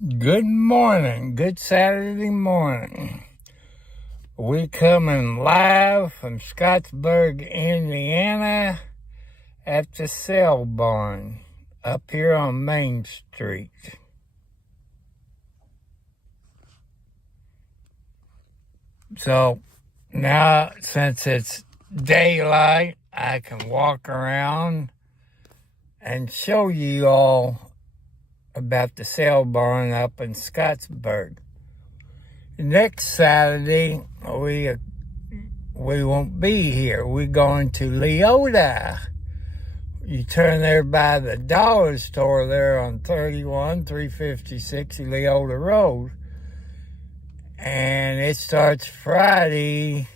Good morning, good Saturday morning. We coming live from Scottsburg, Indiana at the Sale Barn up here on Main Street. So now since it's daylight, I can walk around and show you all about the Sale Barn up in Scottsburg. Next Saturday, we won't be here. We're going to Leota. You turn there by the dollar store there on 356 Leota Road. And it starts Friday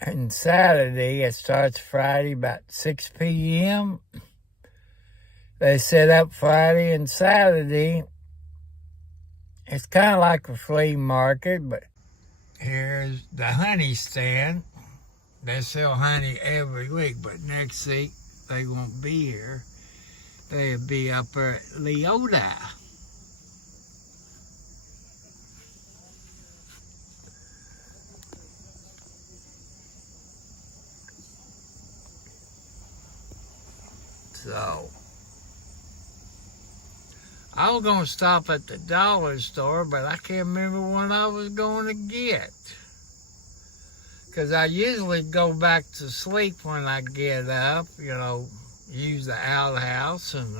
and Saturday. It starts Friday about 6 p.m. They set up Friday and Saturday. It's kind of like a flea market, but here's the honey stand. They sell honey every week, but next week they won't be here. They'll be up at Leota. So I was going to stop at the dollar store, but I can't remember what I was going to get. Because I usually go back to sleep when I get up, use the outhouse, and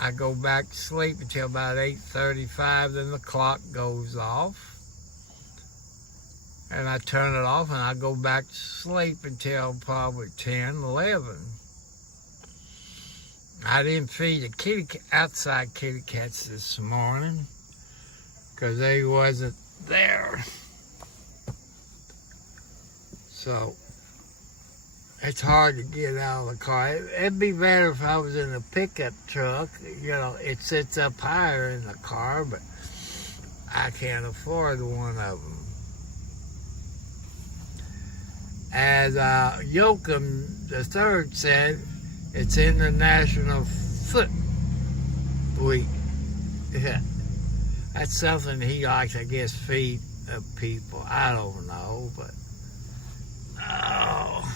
I go back to sleep until about 8:35, then the clock goes off. And I turn it off, and I go back to sleep until probably 10, 11. I didn't feed the outside kitty cats this morning because they wasn't there. So it's hard to get out of the car. It'd be better if I was in a pickup truck. It sits up higher in the car, but I can't afford one of them. As Yoakum III said, it's International Foot Week. Yeah. That's something he likes, I guess, feed people. I don't know, but oh.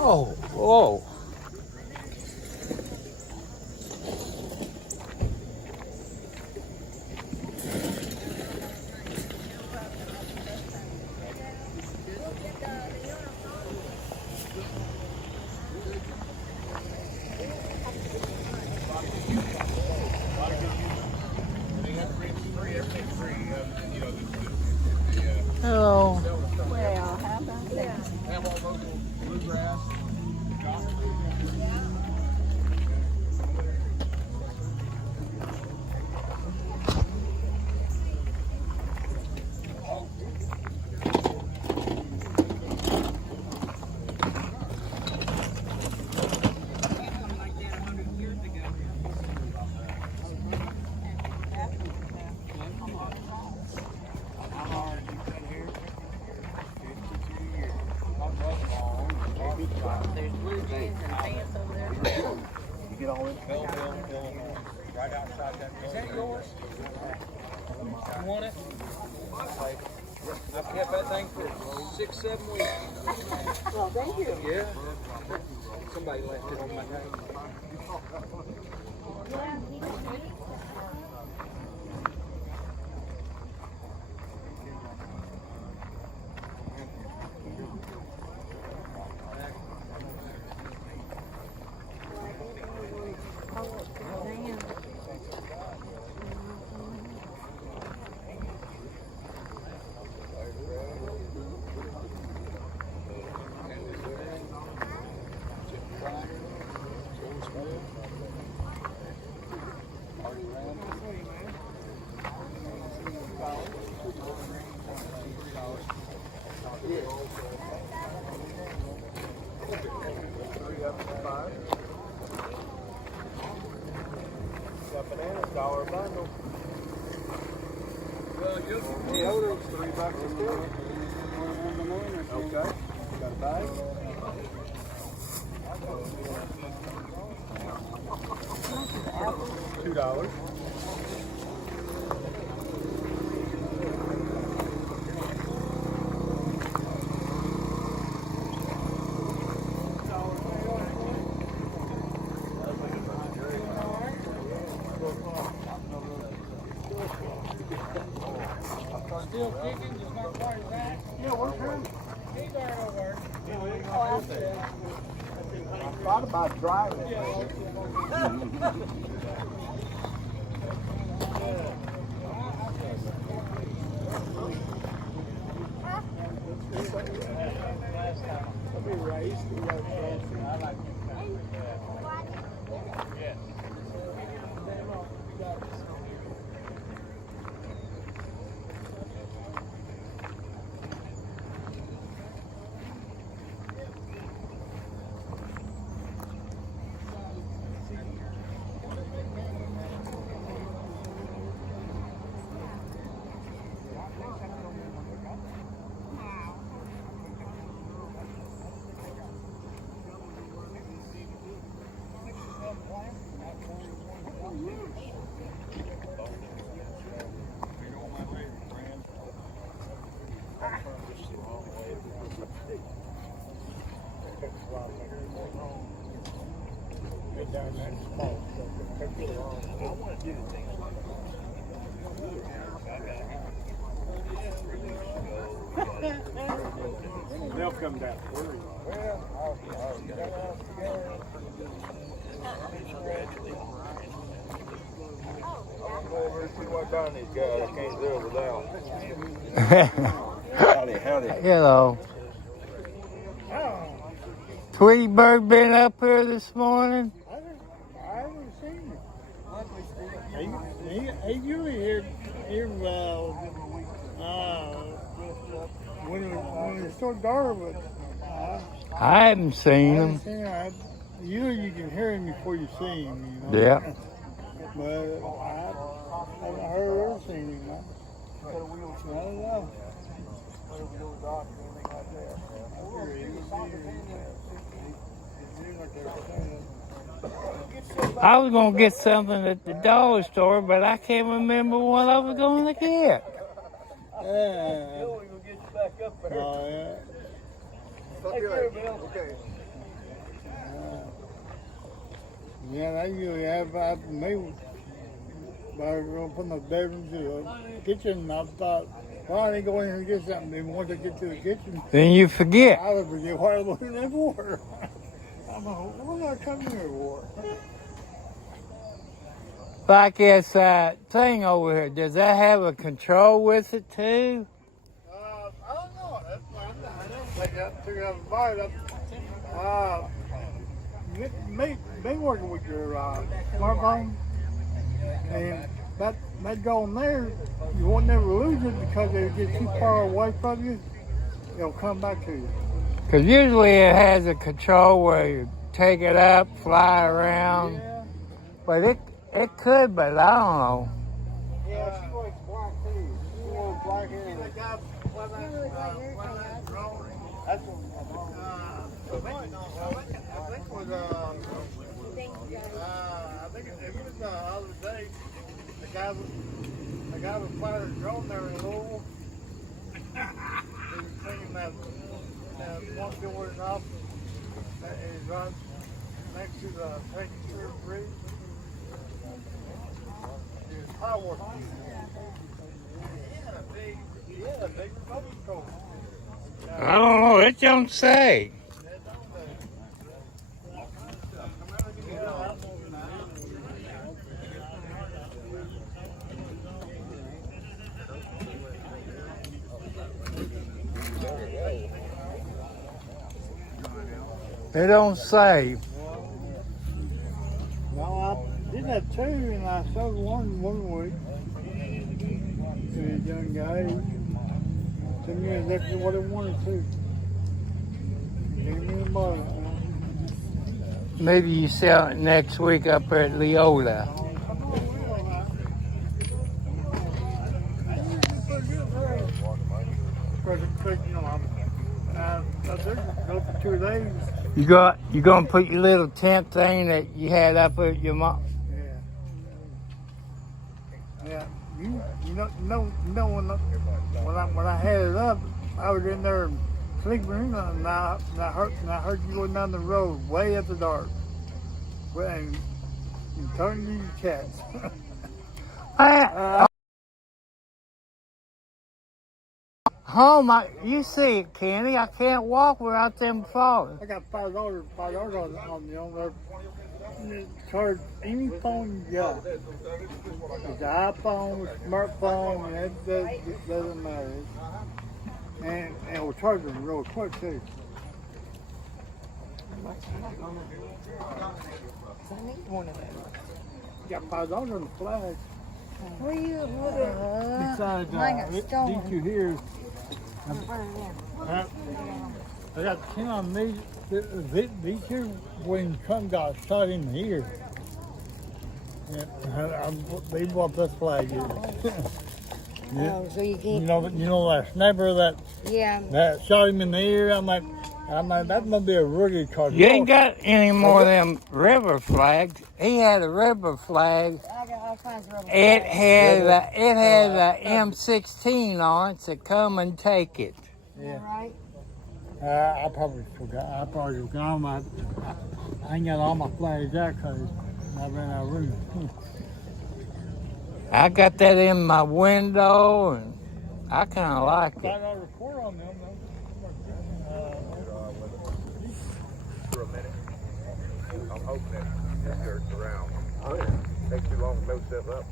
Oh, whoa. Hello. Well, how about that? There's blue jeans and pants over there. You get all this Bill, right outside that building. Is that yours? You want it? I've kept that thing for 6-7 weeks. Well, thank you. Yeah. Somebody left it on my name. $6 a bundle. Deodorant's $3 a stick. Okay. Got a bag? $2. Still kicking, just not quite as high. Yeah, we're trying. He's already over. I thought about driving it. I'll be raised. I like they'll come down. I'll go over and see what done these guys. I can't do it without. Howdy. Hello. Tweety Bird been up here this morning? I haven't seen him. He usually here when it's so dark, but I haven't seen him. usually you can hear him before you see him. You know? Yeah. But I haven't heard or seen him. I don't know. I was going to get something at the dollar store, but I can't remember what I was going to get. Yeah. Oh, yeah. Okay. Yeah, they usually have me. But I was going to put my bedroom to the kitchen, and I thought, well, I didn't go in here and get something. Then once I get to the kitchen, Then you forget. I would forget what I was in there for. I'm like, what did I come here for? Like this thing over here, does that have a control with it too? I don't know. That's fine. I don't think I figured out to buy it. Be working with your smartphone, and that going there, you won't never lose it because if it gets too far away from you, it'll come back to you. Because usually it has a control where you take it up, fly around. Yeah. But it could, but I don't know. Yeah, she wants black too. She wants black hair. That's what I think it was the other day. The guy was flying a drone there in Louisville. He was thinking that one going up and runs next to the Texas Bridge. It was power. Yeah, a big Republican coat. I don't know. It don't say. It don't say. Well, I did have two, and I sold one week. To a young guy. He told me exactly what he wanted to. Gave me the money. Maybe you sell it next week up at Leola. Because you know, I did go for 2 days. You gonna put your little tent thing that you had up at your mom? Yeah. You know when I had it up, I was in there sleeping, and I heard you going down the road way after dark, and turning to your cats. Home, you see it, Kenny. I can't walk without them falling. I got $5 on me on there. Charge any phone you got. It's an iPhone, smartphone, and it doesn't matter. And we'll charge them real quick too. I need one of those. You got $5 on the flag. Where you Besides, mine got these stolen. two here, I got 10 on these. These here, when Trump got shot in the ear, they bought this flag here. Oh, so you You can't. know that sniper that shot him in the ear. I'm like, that must be a rookie card. You ain't got any more of them river flags. He had a river flag. I got all kinds of rubber. It had a M16 on it, so come and take it. Yeah. Right? I probably forgot. I ain't got all my flags out because I ran out of room. I got that in my window, and I kind of like it. $5 report on them though. For a minute. I'm hoping that this skirt's around. Oh yeah. Takes too long to load stuff up.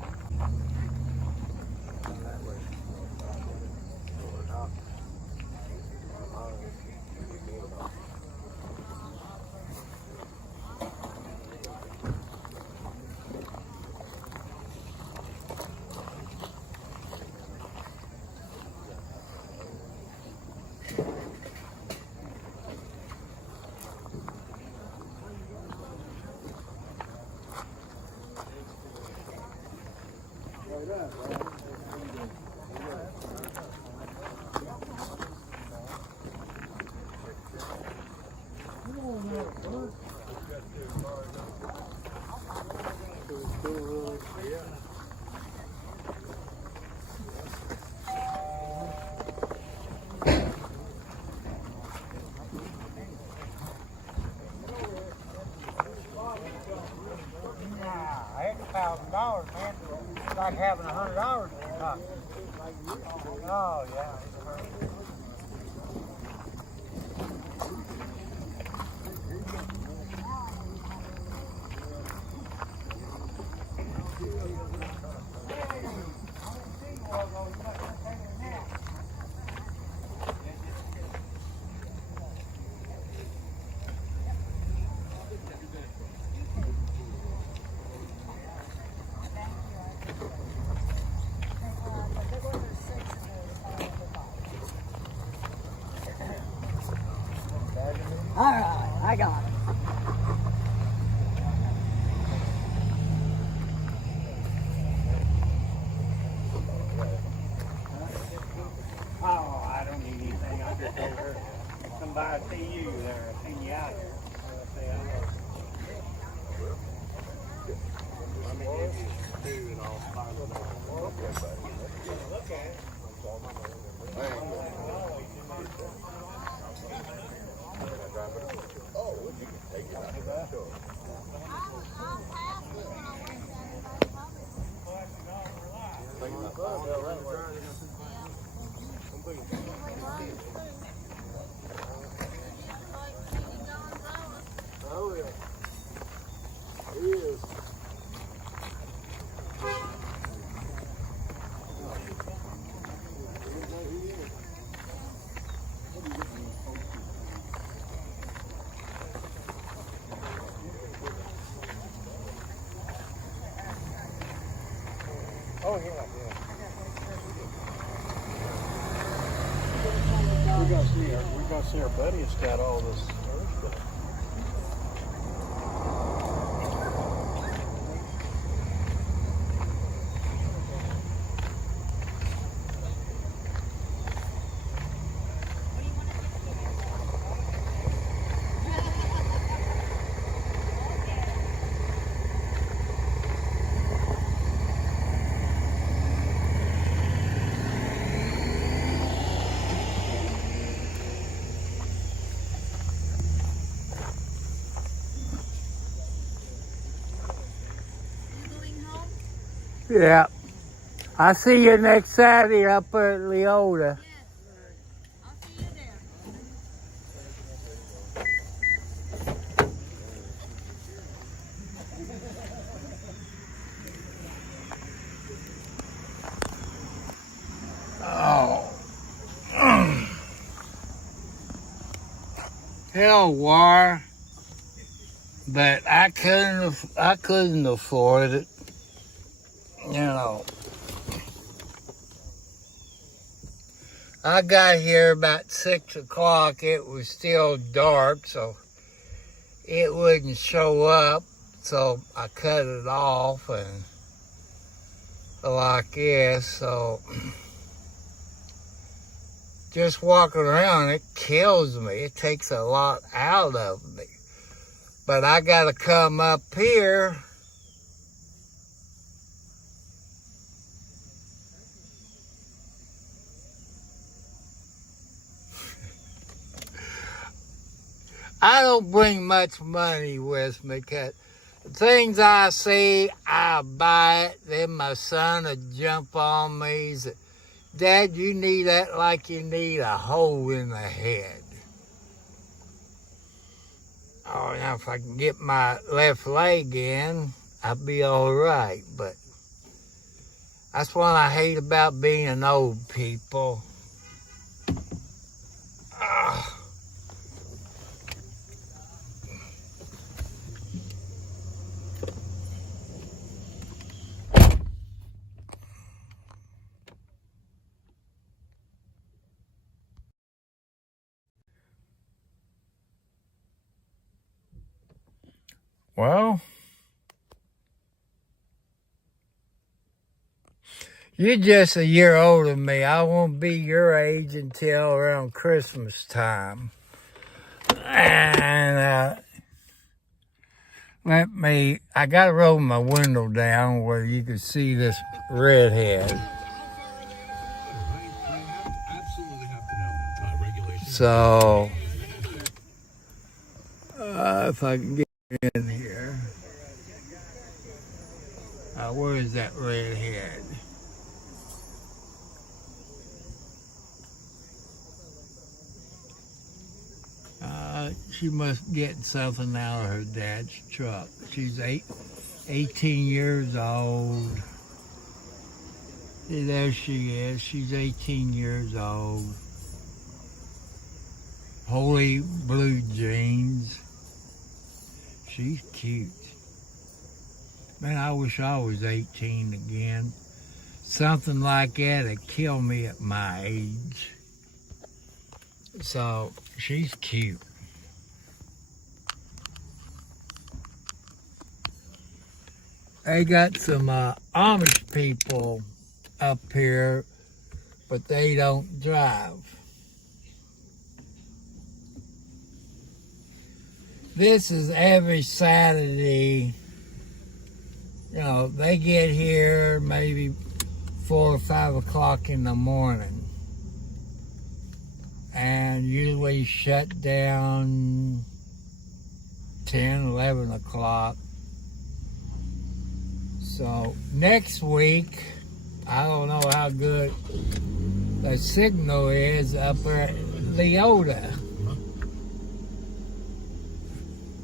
$1,000, man. It's like having $100 in your pocket. Oh yeah. All right, I got it. Oh, I don't need anything. I'm just over here. Come by and see you there. I seen you out here. Oh yeah. He is. Oh yeah, yeah. We gotta see our buddy that's got all this stuff. Yeah. I'll see you next Saturday up at Leota. I'll see you there. Oh. Hell, war. But I couldn't afford it. You know. I got here about 6 o'clock. It was still dark, so it wouldn't show up. So I cut it off and like this. So just walking around, it kills me. It takes a lot out of me. But I got to come up here. I don't bring much money with me because the things I see, I buy it. Then my son would jump on me. Say, Dad, you need that like you need a hole in the head. Oh, now if I can get my left leg in, I'll be all right. But that's what I hate about being old, people. Well, you're just a year older than me. I won't be your age until around Christmas time. And I got to roll my window down where you can see this redhead. So, if I can get in here. Where is that redhead? She must get something out of her dad's truck. She's 18 years old. See, there she is. She's 18 years old. Holy blue jeans. She's cute. Man, I wish I was 18 again. Something like that would kill me at my age. So, she's cute. They got some Amish people up here, but they don't drive. This is every Saturday. You know, they get here maybe 4 or 5 o'clock in the morning. And usually shut down 10, 11 o'clock. So next week, I don't know how good the signal is up there at Leota.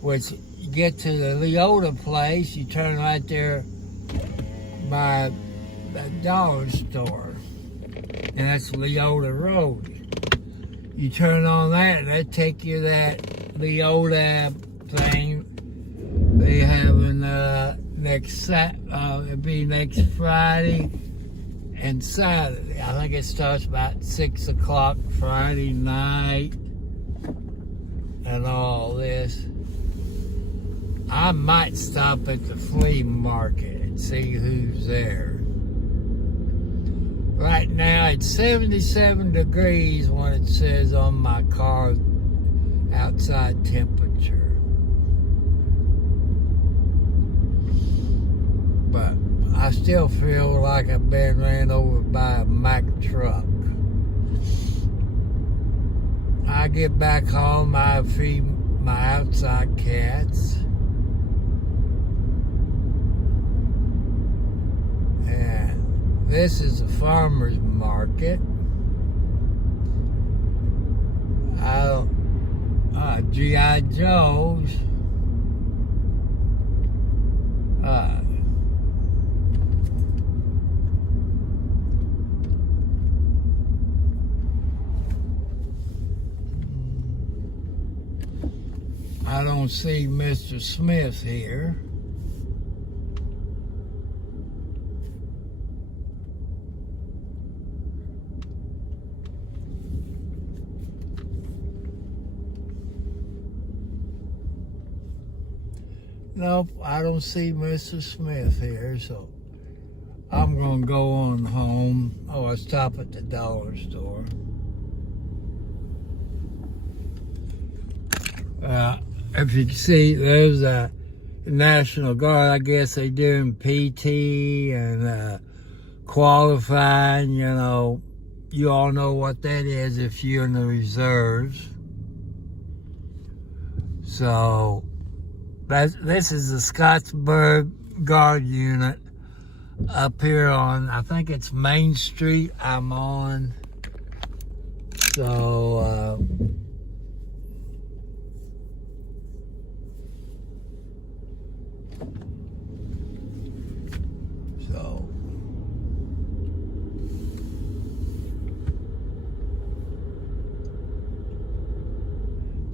Which you get to the Leota place, you turn right there by the dollar store. And that's Leota Road. You turn on that, and they take you that Leota thing they having it'll be next Friday and Saturday. I think it starts about 6 o'clock Friday night and all this. I might stop at the flea market and see who's there. Right now it's 77 degrees when it says on my car outside temperature. But I still feel like I've been ran over by a Mack truck. I get back home, I feed my outside cats. This is a farmer's market. G.I. Joe's. I don't see Mr. Smith here. Nope, I don't see Mr. Smith here, so I'm gonna go on home. Oh, I stop at the dollar store. If you can see, there's a National Guard. I guess they doing PT and qualifying. You know, you all know what that is if you're in the reserves. So this is the Scottsburg Guard unit up here on, I think it's Main Street I'm on. So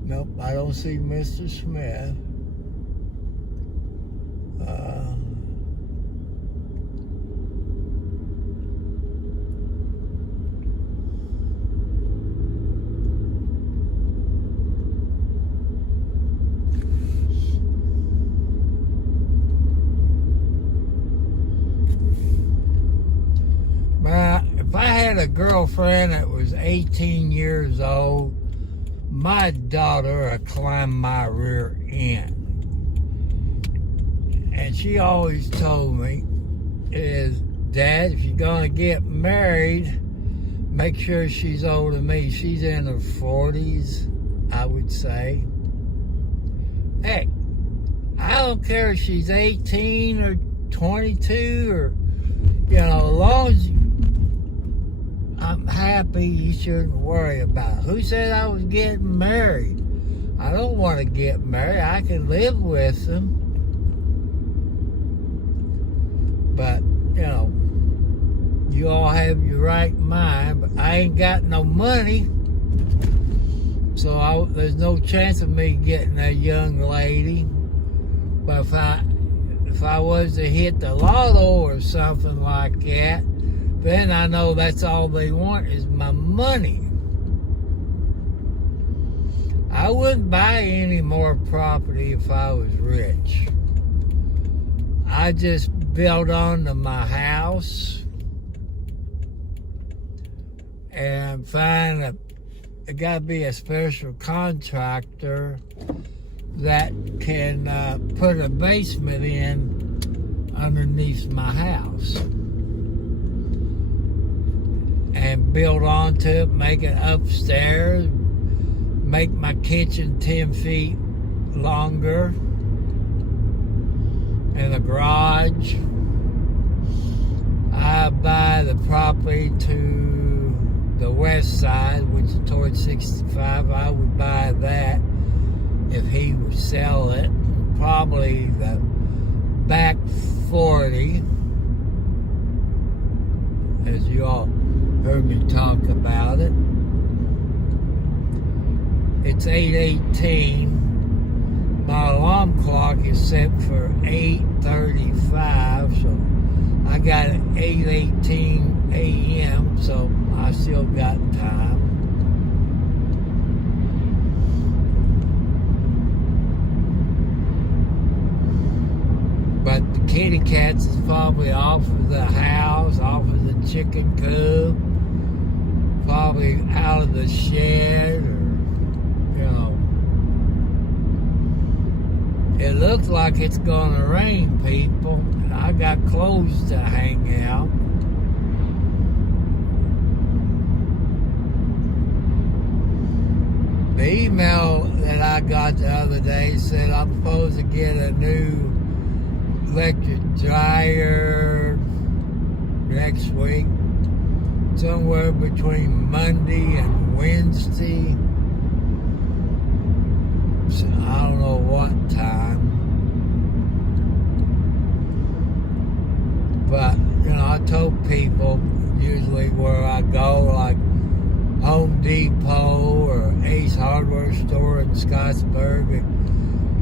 nope, I don't see Mr. Smith. If I had a girlfriend that was 18 years old, my daughter would climb my rear end. And she always told me, Dad, if you're going to get married, make sure she's older than me. She's in her 40s, I would say. Heck, I don't care if she's 18 or 22 or, you know, as long as I'm happy, you shouldn't worry about it. Who said I was getting married? I don't want to get married. I can live with them. But, you know, you all have your right mind, but I ain't got no money. So there's no chance of me getting a young lady. But if I was to hit the lotto or something like that, then I know that's all they want is my money. I wouldn't buy any more property if I was rich. I just build onto my house and find it got to be a special contractor that can put a basement in underneath my house and build onto it, make it upstairs, make my kitchen 10 feet longer, and a garage. I buy the property to the west side, which is towards 65. I would buy that if he would sell it. Probably the back 40, as you all heard me talk about it. It's 8:18. My alarm clock is set for 8:35, so I got it 8:18 a.m., so I still got time. But the kitty cats is probably off of the house, off of the chicken coop, probably out of the shed, or, you know. It looks like it's gonna rain, people. I got clothes to hang out. The email that I got the other day said I'm supposed to get a new electric dryer next week. between Monday and Wednesday. So I don't know what time. But, you know, I told people usually where I go, like Home Depot or Ace Hardware Store in Scottsburg, it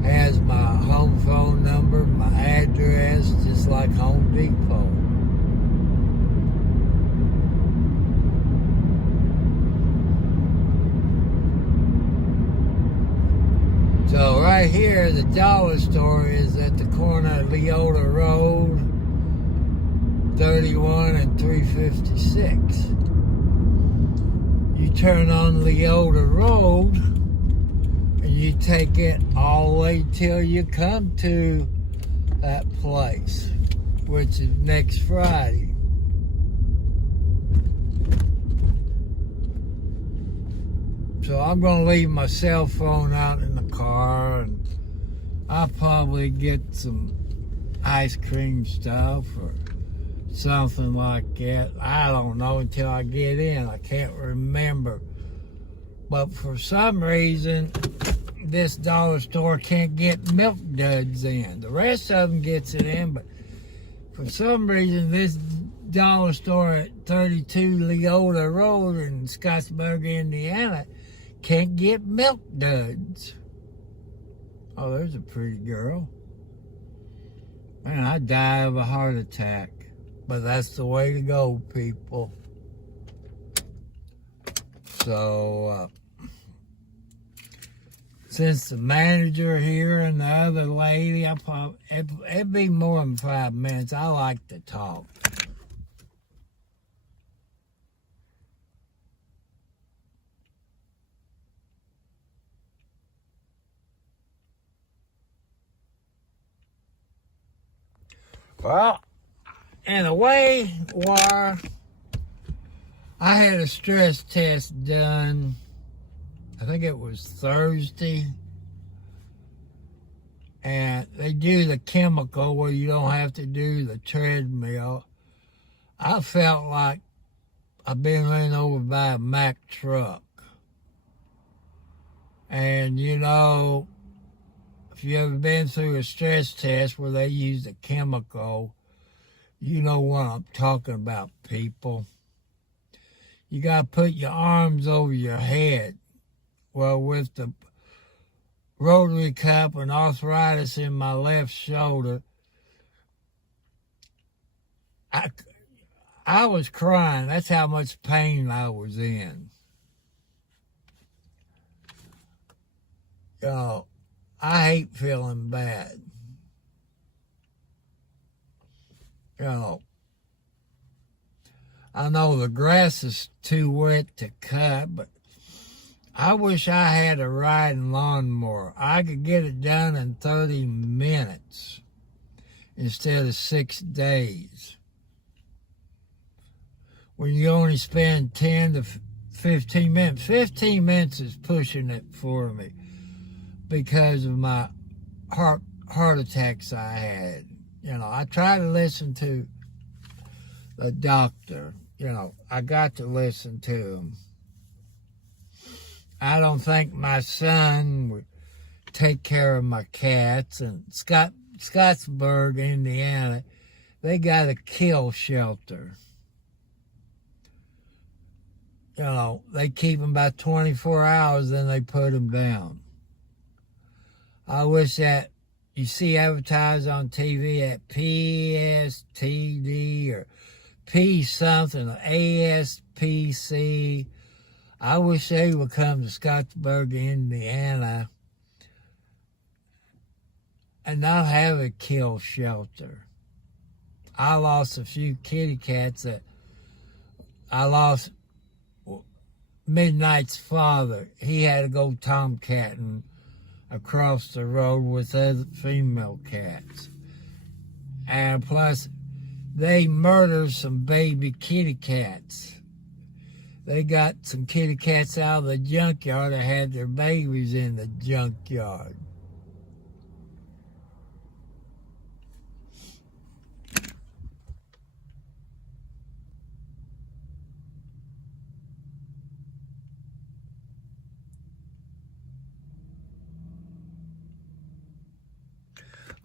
has my home phone number, my address, just like Home Depot. So right here, the dollar store is at the corner of Leota Road, 31 and 356. You turn on Leota Road and you take it all the way till you come to that place, which is next Friday. So I'm going to leave my cell phone out in the car, and I'll probably get some ice cream stuff or something like that. I don't know until I get in. I can't remember. But for some reason, this dollar store can't get Milk Duds in. The rest of them gets it in, but for some reason, this dollar store at 32 Leota Road in Scottsburg, Indiana, can't get Milk Duds. Oh, there's a pretty girl. Man, I'd die of a heart attack. But that's the way to go, people. So, since the manager here and the other lady, it'd be more than 5 minutes. I like to talk. Well, in a way, War, I had a stress test done, I think it was Thursday, and they do the chemical where you don't have to do the treadmill. I felt like I've been ran over by a Mack truck. And you know, if you ever been through a stress test where they use a chemical, you know what I'm talking about, people. You got to put your arms over your head. Well, with the rotary cup and arthritis in my left shoulder, I was crying. That's how much pain I was in. You know, I hate feeling bad. You know, I know the grass is too wet to cut, but I wish I had a riding lawnmower. I could get it done in 30 minutes instead of 6 days. When you only spend 10 to 15 minutes. 15 minutes is pushing it for me because of my heart attacks I had. You know, I try to listen to the doctor. You know, I got to listen to him. I don't think my son would take care of my cats. And Scottsburg, Indiana, they got a kill shelter. You know, they keep them about 24 hours, then they put them down. I wish that you see advertised on TV at PSTD or P something, ASPC. I wish they would come to Scottsburg, Indiana, and not have a kill shelter. I lost a few kitty cats that I lost. Midnight's father, he had to go tomcatting across the road with other female cats. And plus, they murdered some baby kitty cats. They got some kitty cats out of the junkyard that had their babies in the junkyard.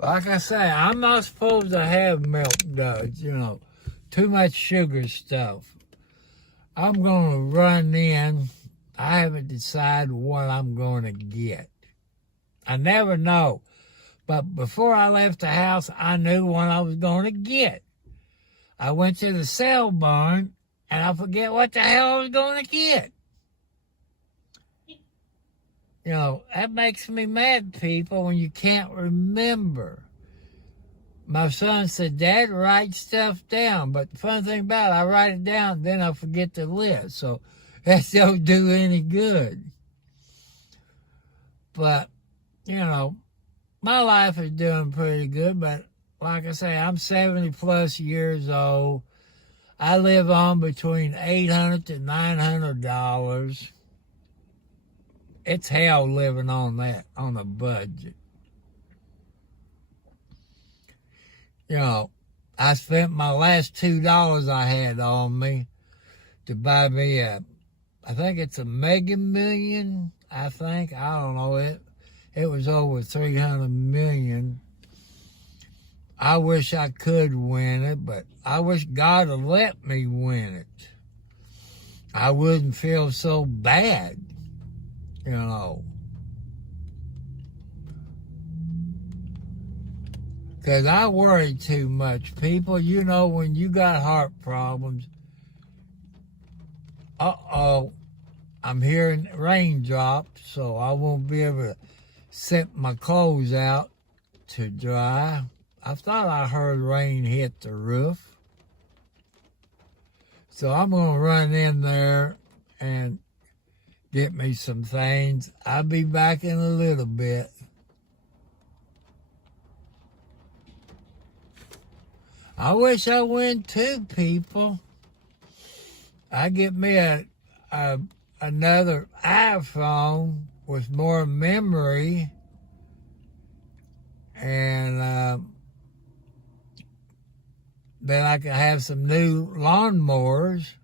Like I say, I'm not supposed to have milk duds, too much sugar stuff. I'm going to run in. I haven't decided what I'm going to get. I never know. But before I left the house, I knew what I was going to get. I went to the sale barn, and I forget what the hell I was going to get. That makes me mad, people, when you can't remember. My son said, Dad, write stuff down. But the funny thing about it, I write it down, then I forget the list. So that don't do any good. But, my life is doing pretty good. But like I say, I'm 70 plus years old. I live on between $800 to $900. It's hell living on that, on a budget. I spent my last $2 I had on me to buy me I think it's a Mega Million, I don't know, it was over 300 million. I wish I could win it, but I wish God would let me win it. I wouldn't feel so bad. Because I worry too much, people. When you got heart problems, I'm hearing raindrops, so I won't be able to set my clothes out to dry. I thought I heard rain hit the roof. So I'm going to run in there and get me some things. I'll be back in a little bit. I wish I win too, people. I get me another iPhone with more memory, and then I can have some new lawnmowers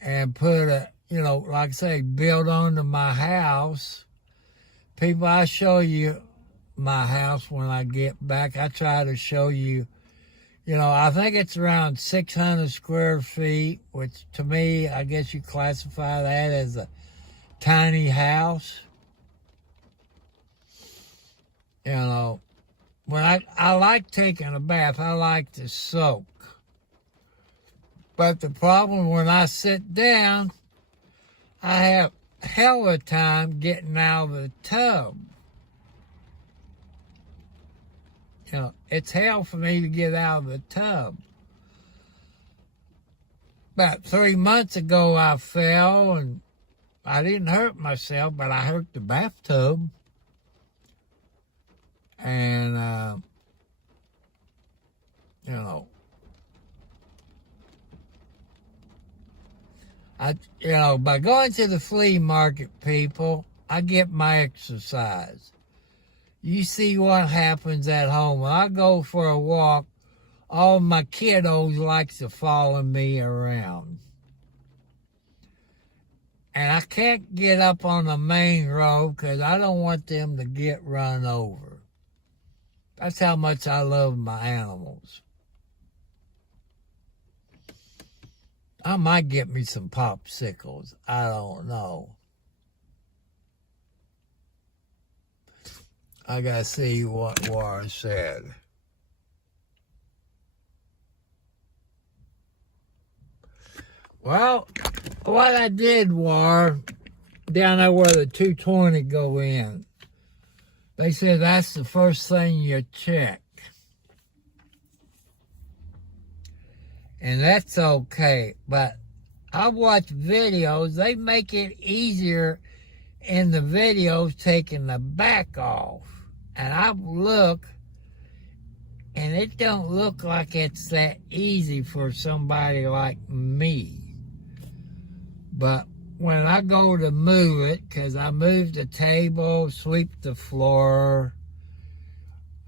and put like I say, build onto my house. People, I show you my house when I get back. I try to show you, I think it's around 600 square feet, which to me, I guess you classify that as a tiny house. When I like taking a bath, I like to soak. But the problem when I sit down, I have hell of a time getting out of the tub. It's hell for me to get out of the tub. About 3 months ago, I fell, and I didn't hurt myself, but I hurt the bathtub. And, by going to the flea market, people, I get my exercise. You see what happens at home. When I go for a walk, all my kiddos like to follow me around. And I can't get up on the main road because I don't want them to get run over. That's how much I love my animals. I might get me some popsicles. I don't know. I gotta see what Warren said. Well, what I did was, down there where the 220 go in, they said that's the first thing you check. And that's okay, but I watch videos, they make it easier in the videos taking the back off. And I look, and it don't look like it's that easy for somebody like me. But when I go to move it, because I move the table, sweep the floor,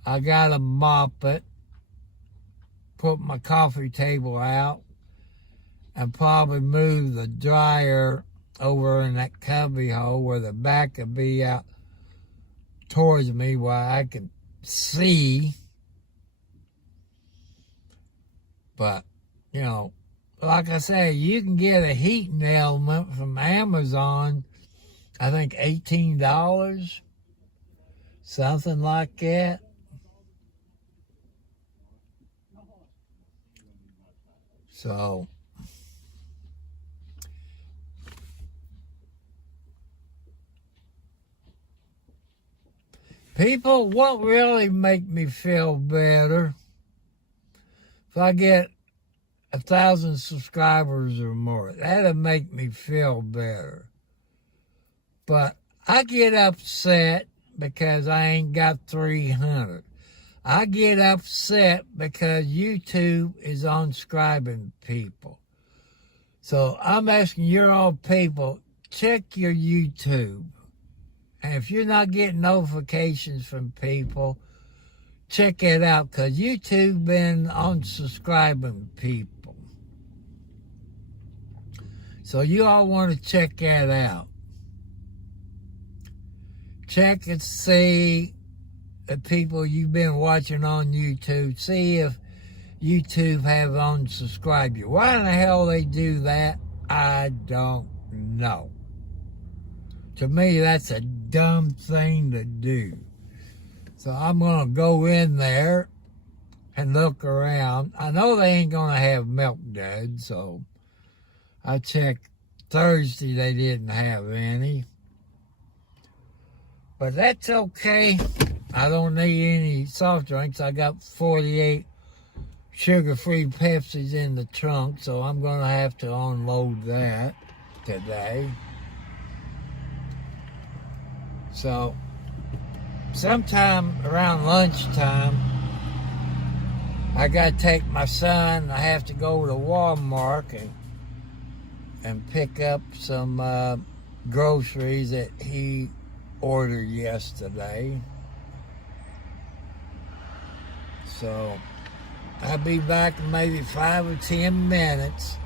I gotta mop it, put my coffee table out, and probably move the dryer over in that cubby hole where the back could be out towards me where I can see. But, you know, like I say, you can get a heating element from Amazon, I think $18, something like that. So, people, what really make me feel better, if I get 1,000 subscribers or more, that'll make me feel better. But I get upset because I ain't got 300. I get upset because YouTube is unscribing people. So I'm asking your old people, check your YouTube. And if you're not getting notifications from people, check it out, because YouTube been unsubscribing people. So you all want to check that out. Check and see the people you've been watching on YouTube. See if YouTube have unsubscribed you. Why in the hell they do that, I don't know. To me, that's a dumb thing to do. So I'm going to go in there and look around. I know they ain't going to have Milk Dud, so I checked Thursday, they didn't have any. But that's okay. I don't need any soft drinks. I got 48 sugar-free Pepsis in the trunk, so I'm going to have to unload that today. So, sometime around lunchtime, I got to take my son. I have to go to Walmart and pick up some groceries that he ordered yesterday. So, I'll be back in maybe 5 or 10 minutes.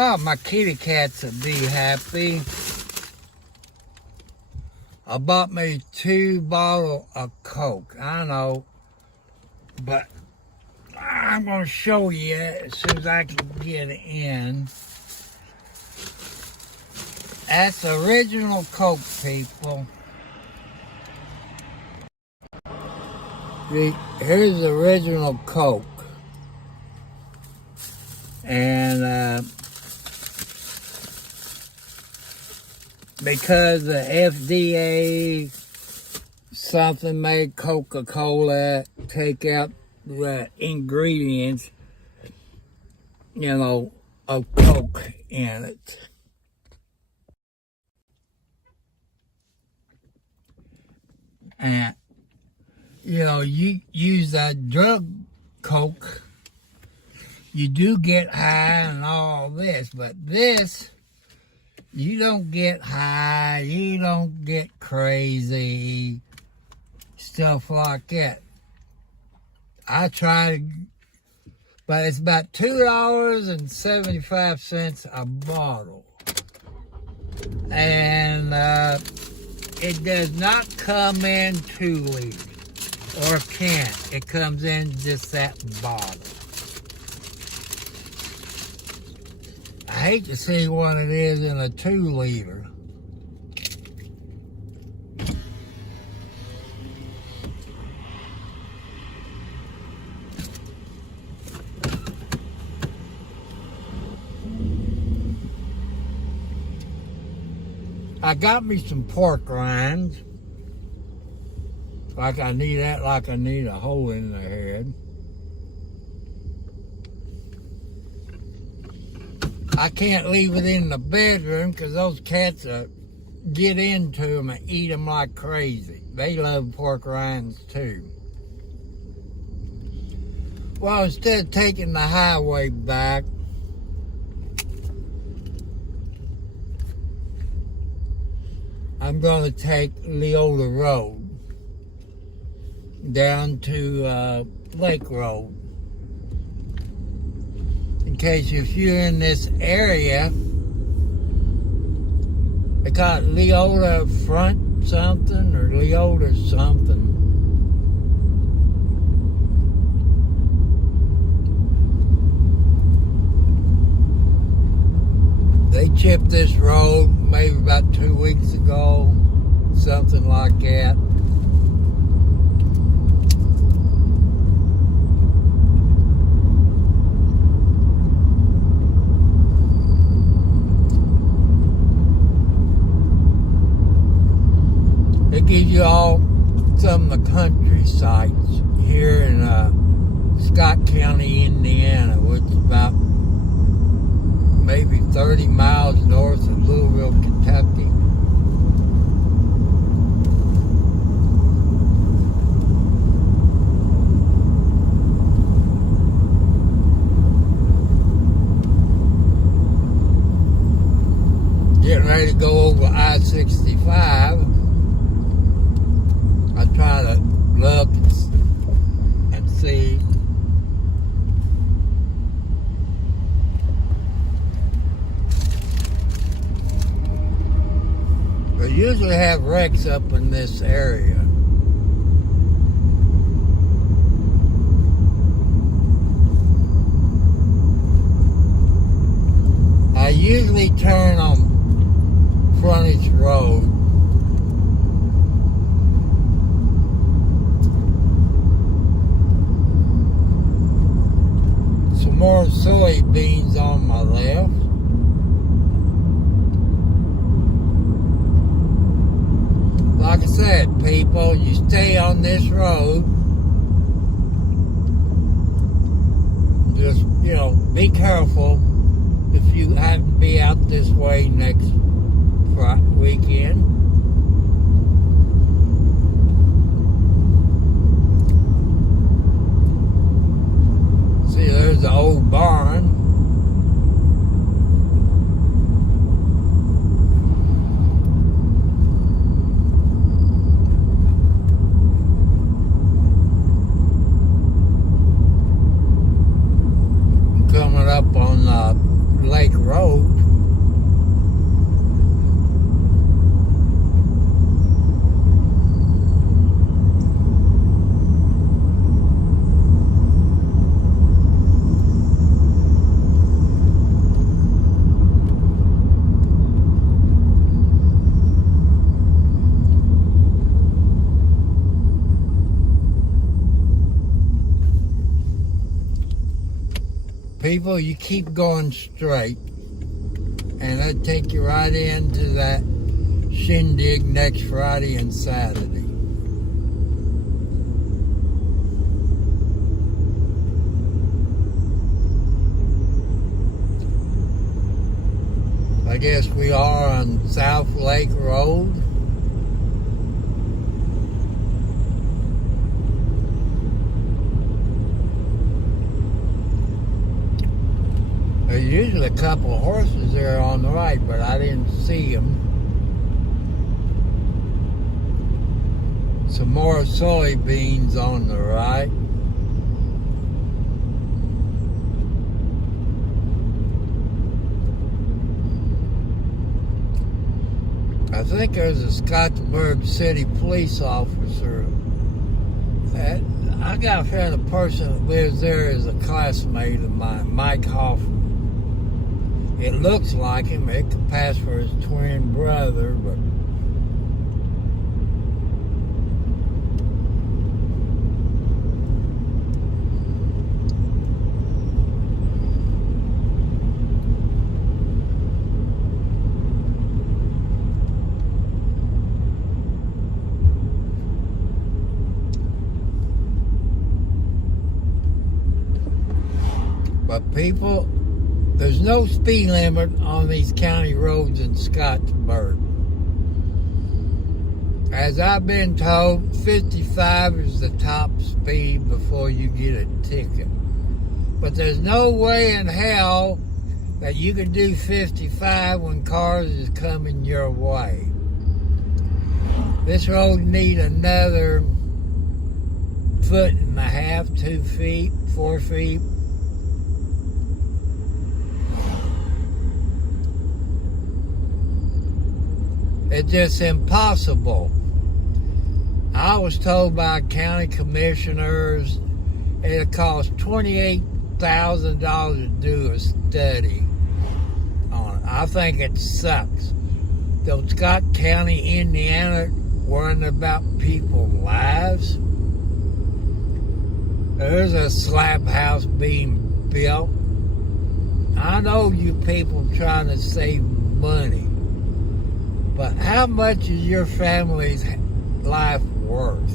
Well, my kitty cats would be happy. I bought me 2 bottles of Coke. I know, but I'm going to show you as soon as I can get in. That's original Coke, people. Here's the original Coke. And because the FDA something made Coca-Cola take out the ingredients, you know, of Coke in it. And, you know, you use that drug Coke, you do get high and all this, but this, you don't get high, you don't get crazy, stuff like that. I tried, but it's about $2.75 a bottle. And it does not come in 2 liters or a can. It comes in just that bottle. I hate to see what it is in a 2 liter. I got me some pork rinds. Like I need that, like I need a hole in the head. I can't leave it in the bedroom because those cats get into them and eat them like crazy. They love pork rinds too. Well, instead of taking the highway back, I'm going to take Leola Road down to Lake Road. In case if you're in this area, they call it Leola Front something or Leola something. They chipped this road maybe about 2 weeks ago, something like that. It gives you all some of the country sites here in Scott County, Indiana, which is about maybe 30 miles north of Louisville, Kentucky. Getting ready to go over I-65. I try to look and see. They usually have wrecks up in this area. I usually turn on Frontage Road. Some more soybeans on my left. Like I said, people, you stay on this road. Just, you know, be careful if you happen to be out this way next weekend. See, there's the old barn. Coming up on Lake Road. people, you keep going straight, and that'll take you right into that shindig next Friday and Saturday. I guess we are on South Lake Road. There's usually a couple of horses there on the right, but I didn't see them. Some more soybeans on the right. I think there's a Scottsburg City police officer. I got a friend, the person that lives there is a classmate of mine, Mike Hoffman. It looks like him. It could pass for his twin brother, but people, there's no speed limit on these county roads in Scottsburg. As I've been told, 55 is the top speed before you get a ticket. But there's no way in hell that you can do 55 when cars is coming your way. This road need another 1.5 feet, 2 feet, 4 feet. It's just impossible. I was told by county commissioners it'll cost $28,000 to do a study on it. I think it sucks. Though Scott County, Indiana, worrying about people's lives. There's a slab house being built. I know you people trying to save money. But how much is your family's life worth?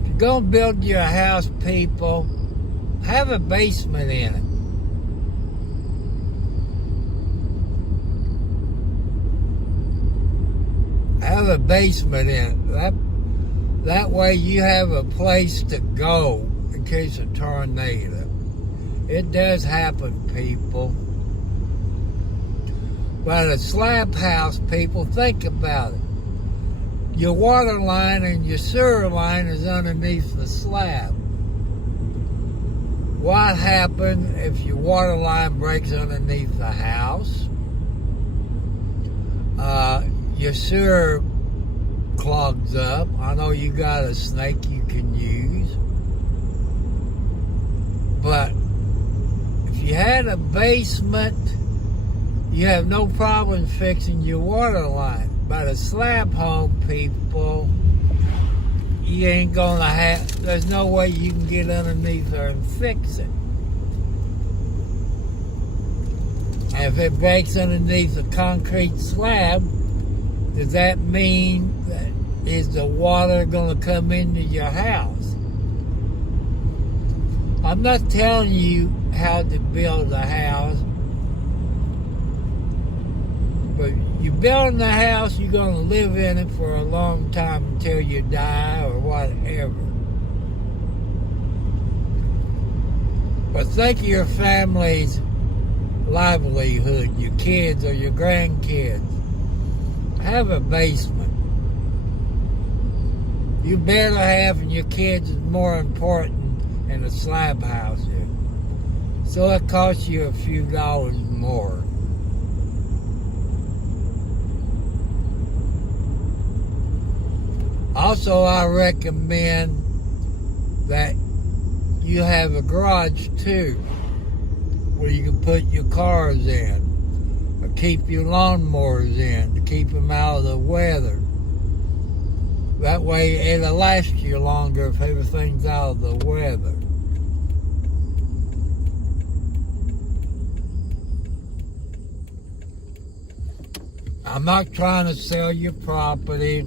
If you're going to build your house, people, have a basement in it. Have a basement in it. That way you have a place to go in case of tornado. It does happen, people. But a slab house, people, think about it. Your water line and your sewer line is underneath the slab. What happens if your water line breaks underneath the house? Your sewer clogs up. I know you got a snake you can use. But if you had a basement, you have no problem fixing your water line. But a slab home, people, you ain't gonna have, there's no way you can get underneath there and fix it. And if it breaks underneath the concrete slab, does that mean that is the water gonna come into your house? I'm not telling you how to build a house, but you building the house, you're going to live in it for a long time until you die or whatever. But think of your family's livelihood, your kids or your grandkids. Have a basement. You better have, and your kids is more important than a slab house is. So it costs you a few dollars more. Also, I recommend that you have a garage too, where you can put your cars in, or keep your lawnmowers in to keep them out of the weather. That way it'll last you longer if everything's out of the weather. I'm not trying to sell your property.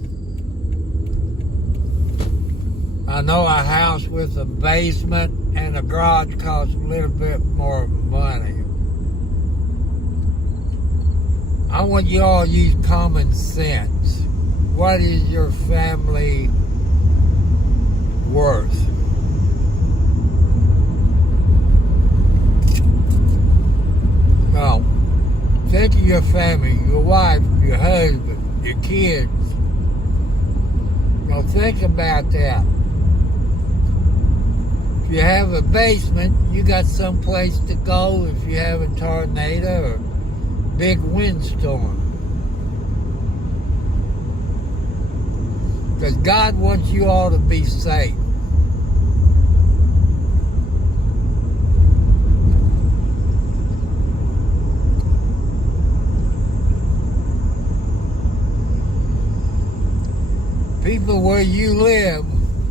I know a house with a basement and a garage costs a little bit more money. I want you all to use common sense. What is your family worth? No. Think of your family, your wife, your husband, your kids. Now think about that. If you have a basement, you got some place to go if you have a tornado or big windstorm. Because God wants you all to be safe. People where you live,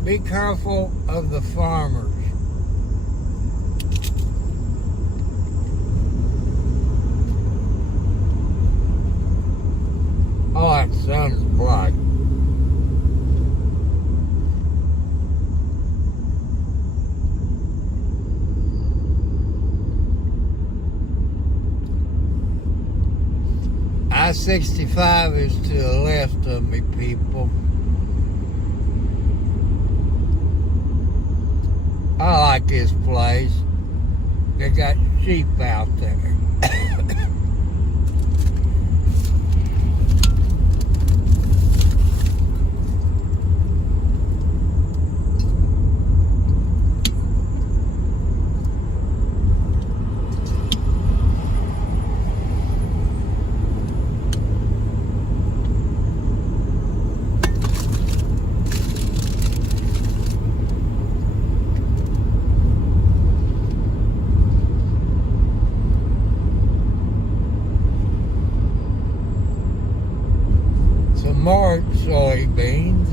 be careful of the farmers. Oh, that sun's bright. I-65 is to the left of me, people. I like this place. They got sheep out there. More soybeans.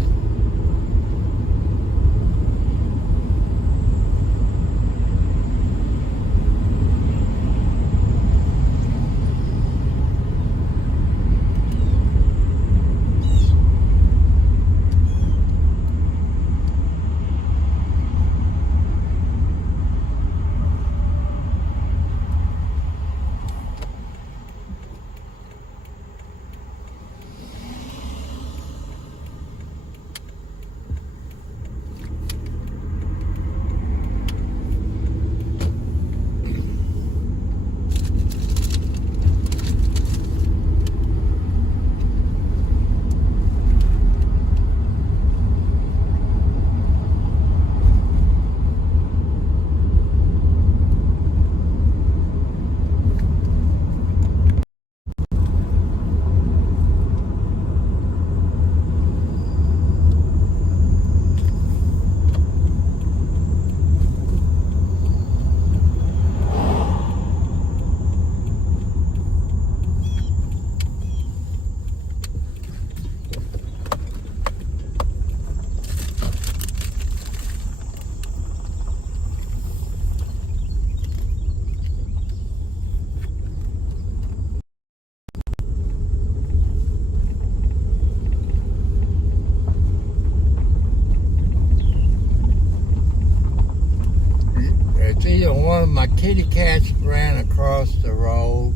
It's either one of my kitty cats ran across the road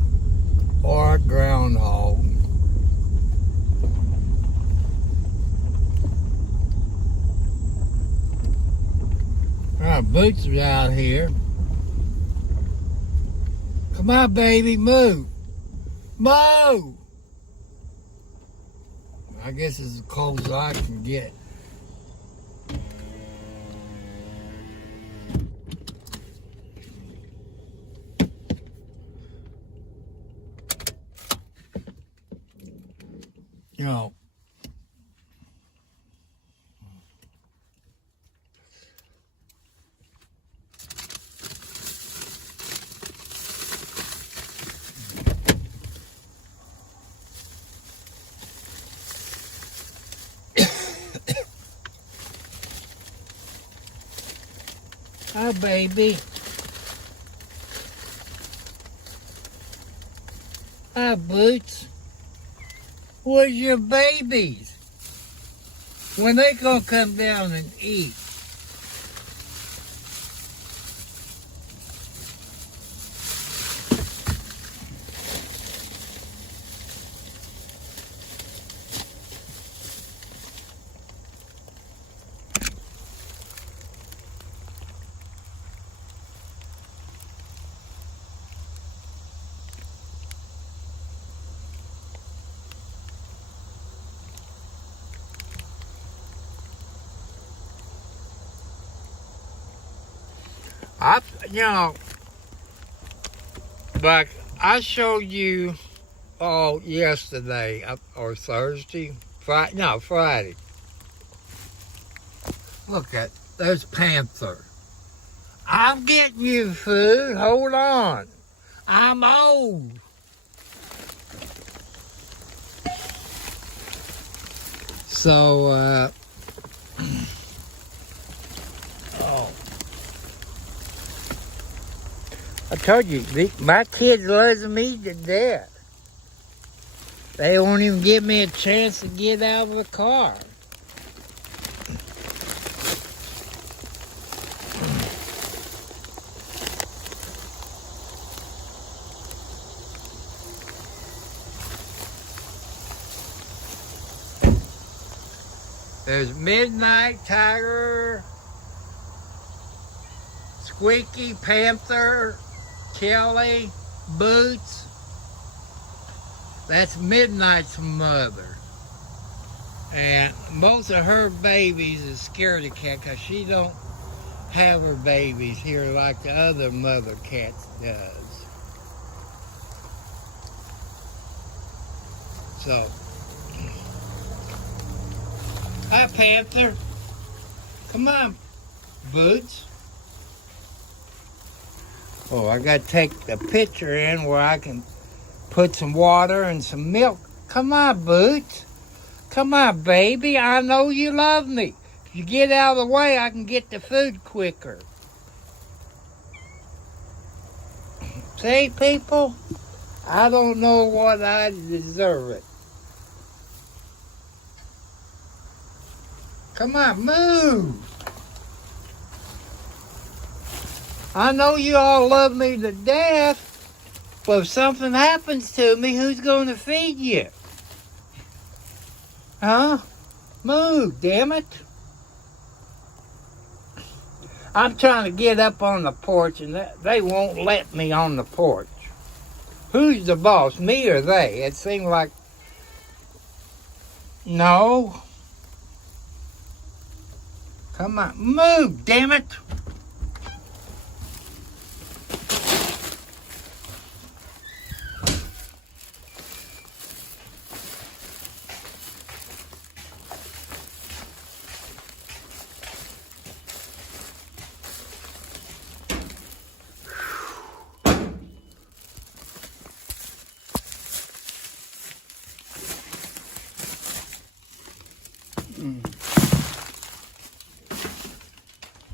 or a groundhog. Boots is out here. Come on, baby, move. Move! I guess it's as cold as I can get. You know, oh, baby. Hi, Boots. Where's your babies? When they gonna come down and eat? Like I showed you all yesterday or Thursday, Friday. Look at there's Panther. I'm getting you food. Hold on. I'm old. So, I told you, my kids love me to death. They won't even give me a chance to get out of the car. There's Midnight, Tiger, Squeaky, Panther, Kelly, Boots. That's Midnight's mother. And most of her babies is scaredy cat because she don't have her babies here like the other mother cats does. So, hi Panther. Come on, Boots. Oh, I gotta take the picture in where I can put some water and some milk. Come on, Boots. Come on, baby. I know you love me. If you get out of the way, I can get the food quicker. See, people? I don't know what I deserve it. Come on, move. I know you all love me to death, but if something happens to me, who's going to feed you? Huh? Move, damn it. I'm trying to get up on the porch, and they won't let me on the porch. Who's the boss, me or they? It seemed like... No. Come on, move, damn it.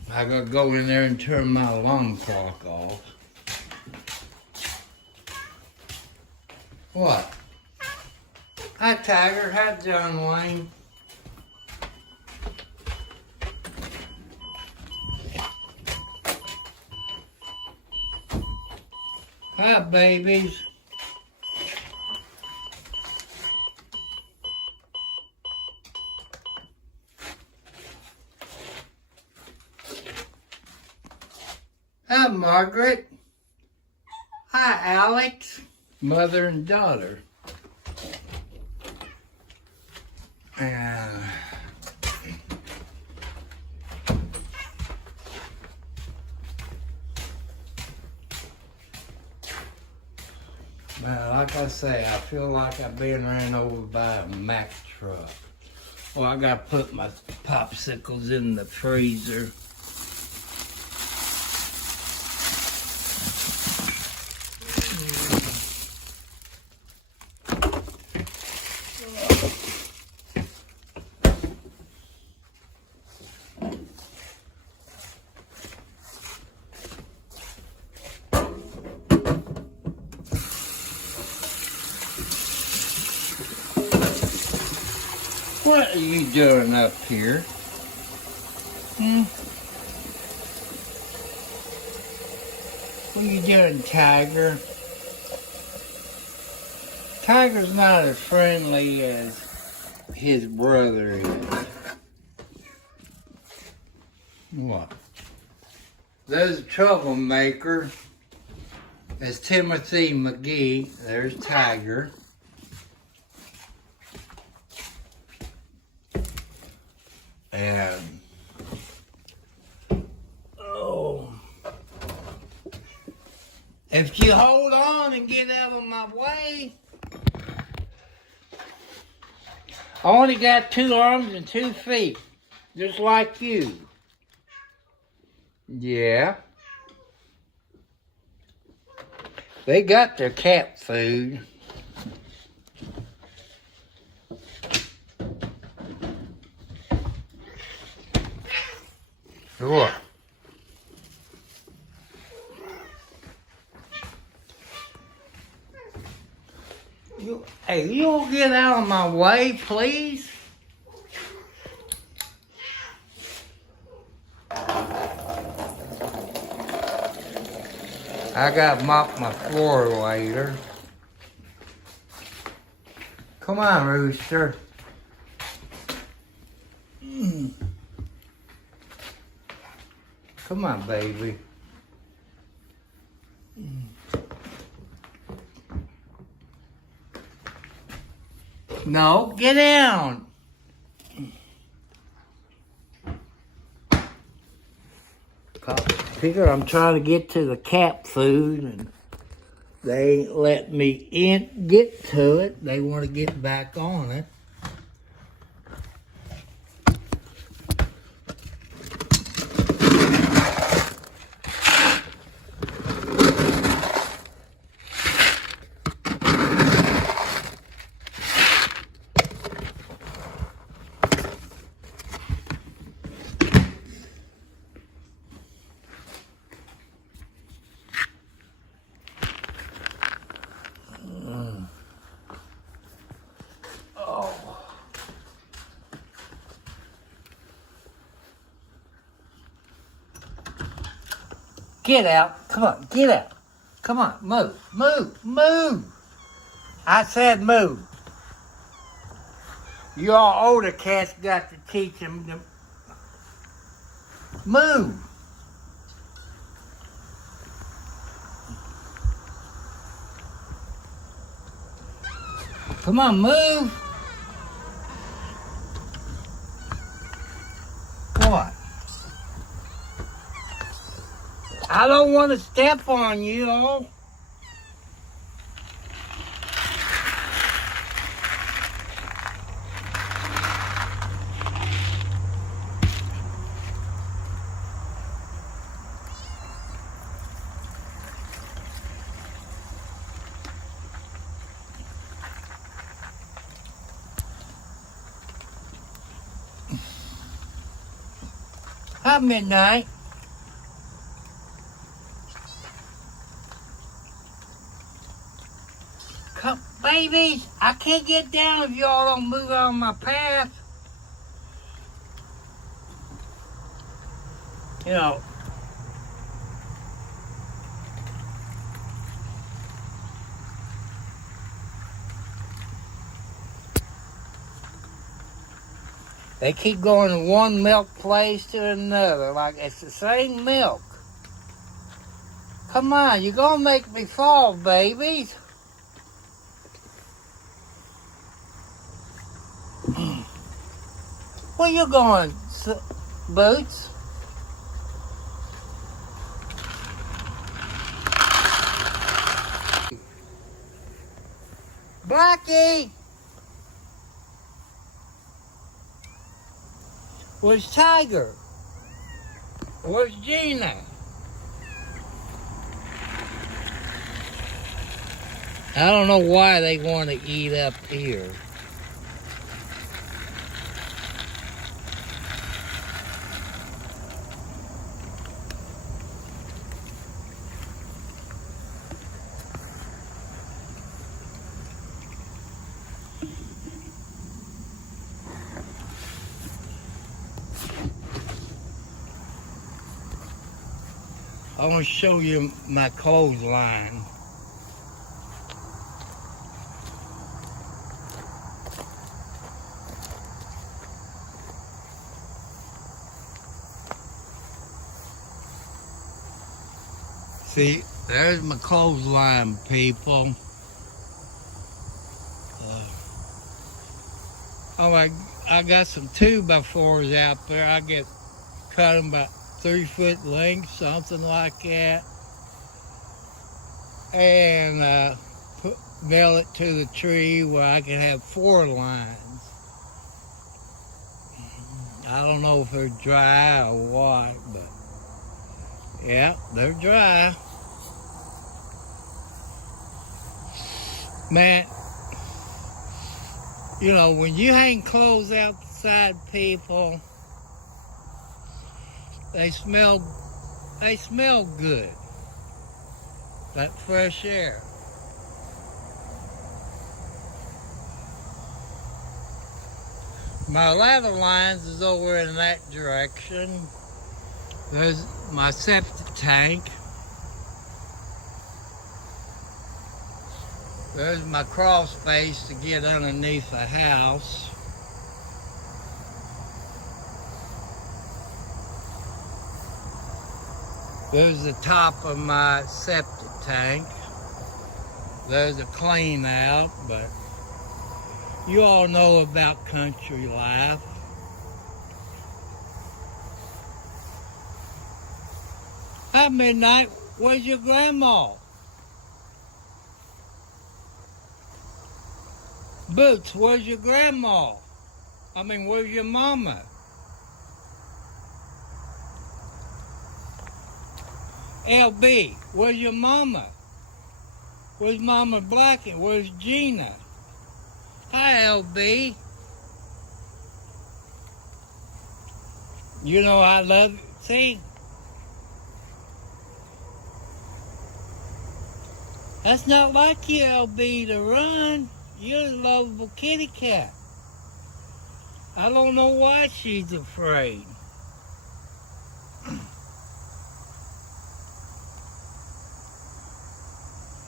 I gotta go in there and turn my alarm clock off. What? Hi, Tiger. Hi, John Wayne. Hi, babies. Hi, Margaret. Hi, Alex. Mother and daughter. Man, like I say, I feel like I'm being ran over by a Mack truck. Well, I gotta put my popsicles in the freezer. What are you doing up here? What are you doing, Tiger? Tiger's not as friendly as his brother is. What? There's a troublemaker. That's Timothy McGee. There's Tiger. And if you hold on and get out of my way, I only got 2 arms and 2 feet, just like you. Yeah. They got their cat food. Sure. Hey, you'll get out of my way, please? I gotta mop my floor later. Come on, Rooster. Come on, baby. No, get down. Figure I'm trying to get to the cat food and they ain't let me get to it. They want to get back on it. Get out. Come on, get out. Come on, move, move, move. I said move. You all older cats got to teach them to move. Come on, move. What? I don't want to step on you all. Hi, Midnight. Come, babies, I can't get down if y'all don't move out of my path. You know. They keep going from one milk place to another, like it's the same milk. Come on, you're gonna make me fall, babies. Where you going, Boots? Blackie! Where's Tiger? Where's Gina? I don't know why they want to eat up here. I want to show you my clothesline. See, there's my clothesline, people. I got some 2x4s out there. I get cut them about 3 foot length, something like that, and nail it to the tree where I can have 4 lines. I don't know if they're dry or what, but yeah, they're dry. Man, you know, when you hang clothes outside, people, they smell good. That fresh air. My ladder lines is over in that direction. There's my septic tank. There's my crawl space to get underneath the house. There's the top of my septic tank. There's a clean out, but you all know about country life. At midnight, where's your grandma? Boots, where's your grandma? I mean, where's your mama? LB, where's your mama? Where's Mama Blackie? Where's Gina? Hi, LB. You know I love you. See? That's not like you, LB, to run. You're a lovable kitty cat. I don't know why she's afraid.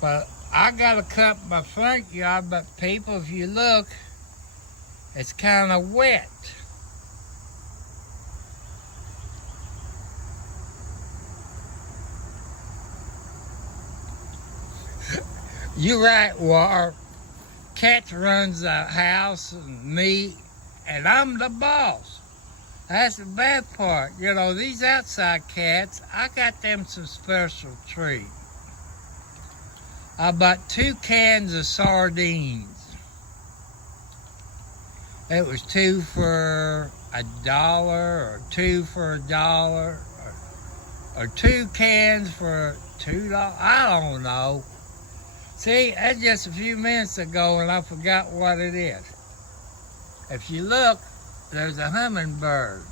But I gotta cut my front yard, but people, if you look, it's kind of wet. You're right, War. Cat runs the house and me, and I'm the boss. That's the bad part. You know, these outside cats, I got them some special treat. I bought 2 cans of sardines. It was 2 for $1 or 2 for $1 or 2 cans for $2. I don't know. See, that's just a few minutes ago and I forgot what it is. If you look, there's a hummingbird.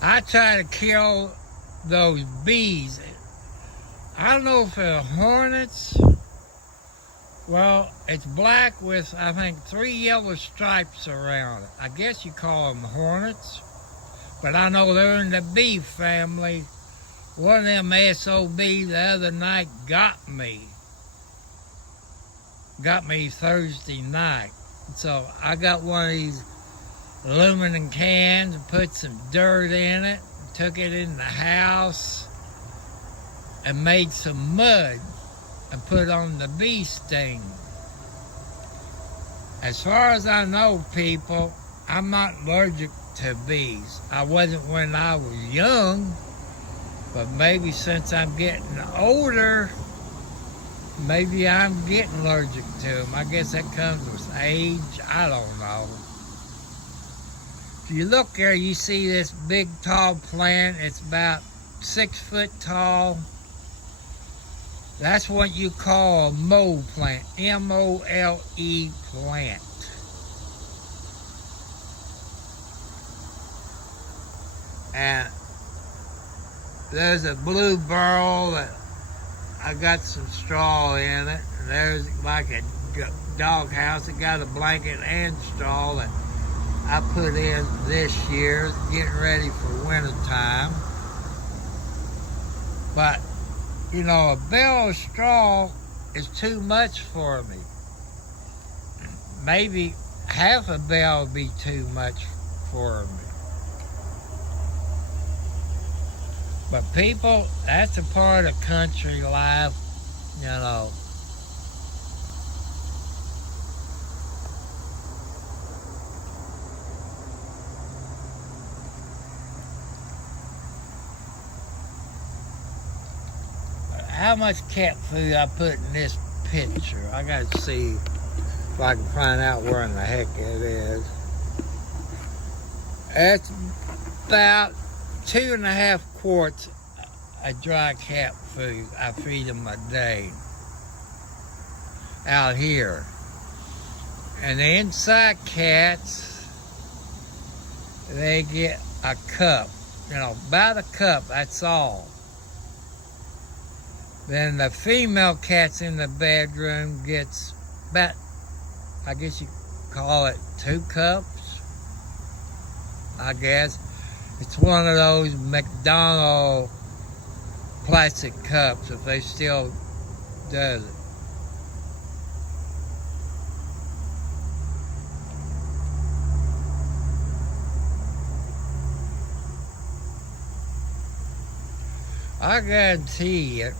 I try to kill those bees. I don't know if they're hornets. Well, it's black with, I think, 3 yellow stripes around it. I guess you call them hornets. But I know they're in the bee family. One of them SOB the other night got me. Got me Thursday night. So I got one of these aluminum cans and put some dirt in it, took it in the house and made some mud and put on the bee sting. As far as I know, people, I'm not allergic to bees. I wasn't when I was young, but maybe since I'm getting older, maybe I'm getting allergic to them. I guess that comes with age. I don't know. If you look there, you see this big tall plant. It's about 6 foot tall. That's what you call a mole plant, M-O-L-E plant. And there's a blue burl that I got some straw in it. There's like a dog house that got a blanket and straw that I put in this year, getting ready for winter time. But, you know, a bale of straw is too much for me. Maybe half a bale would be too much for me. But people, that's a part of country life, you know. How much cat food I put in this picture? I gotta see if I can find out where in the heck it is. It's about 2.5 quarts of dry cat food I feed them a day out here. And the inside cats, they get a cup, you know, about a cup, that's all. Then the female cats in the bedroom gets about, I guess you call it 2 cups, I guess. It's one of those McDonald's plastic cups, if they still does it. I guarantee you,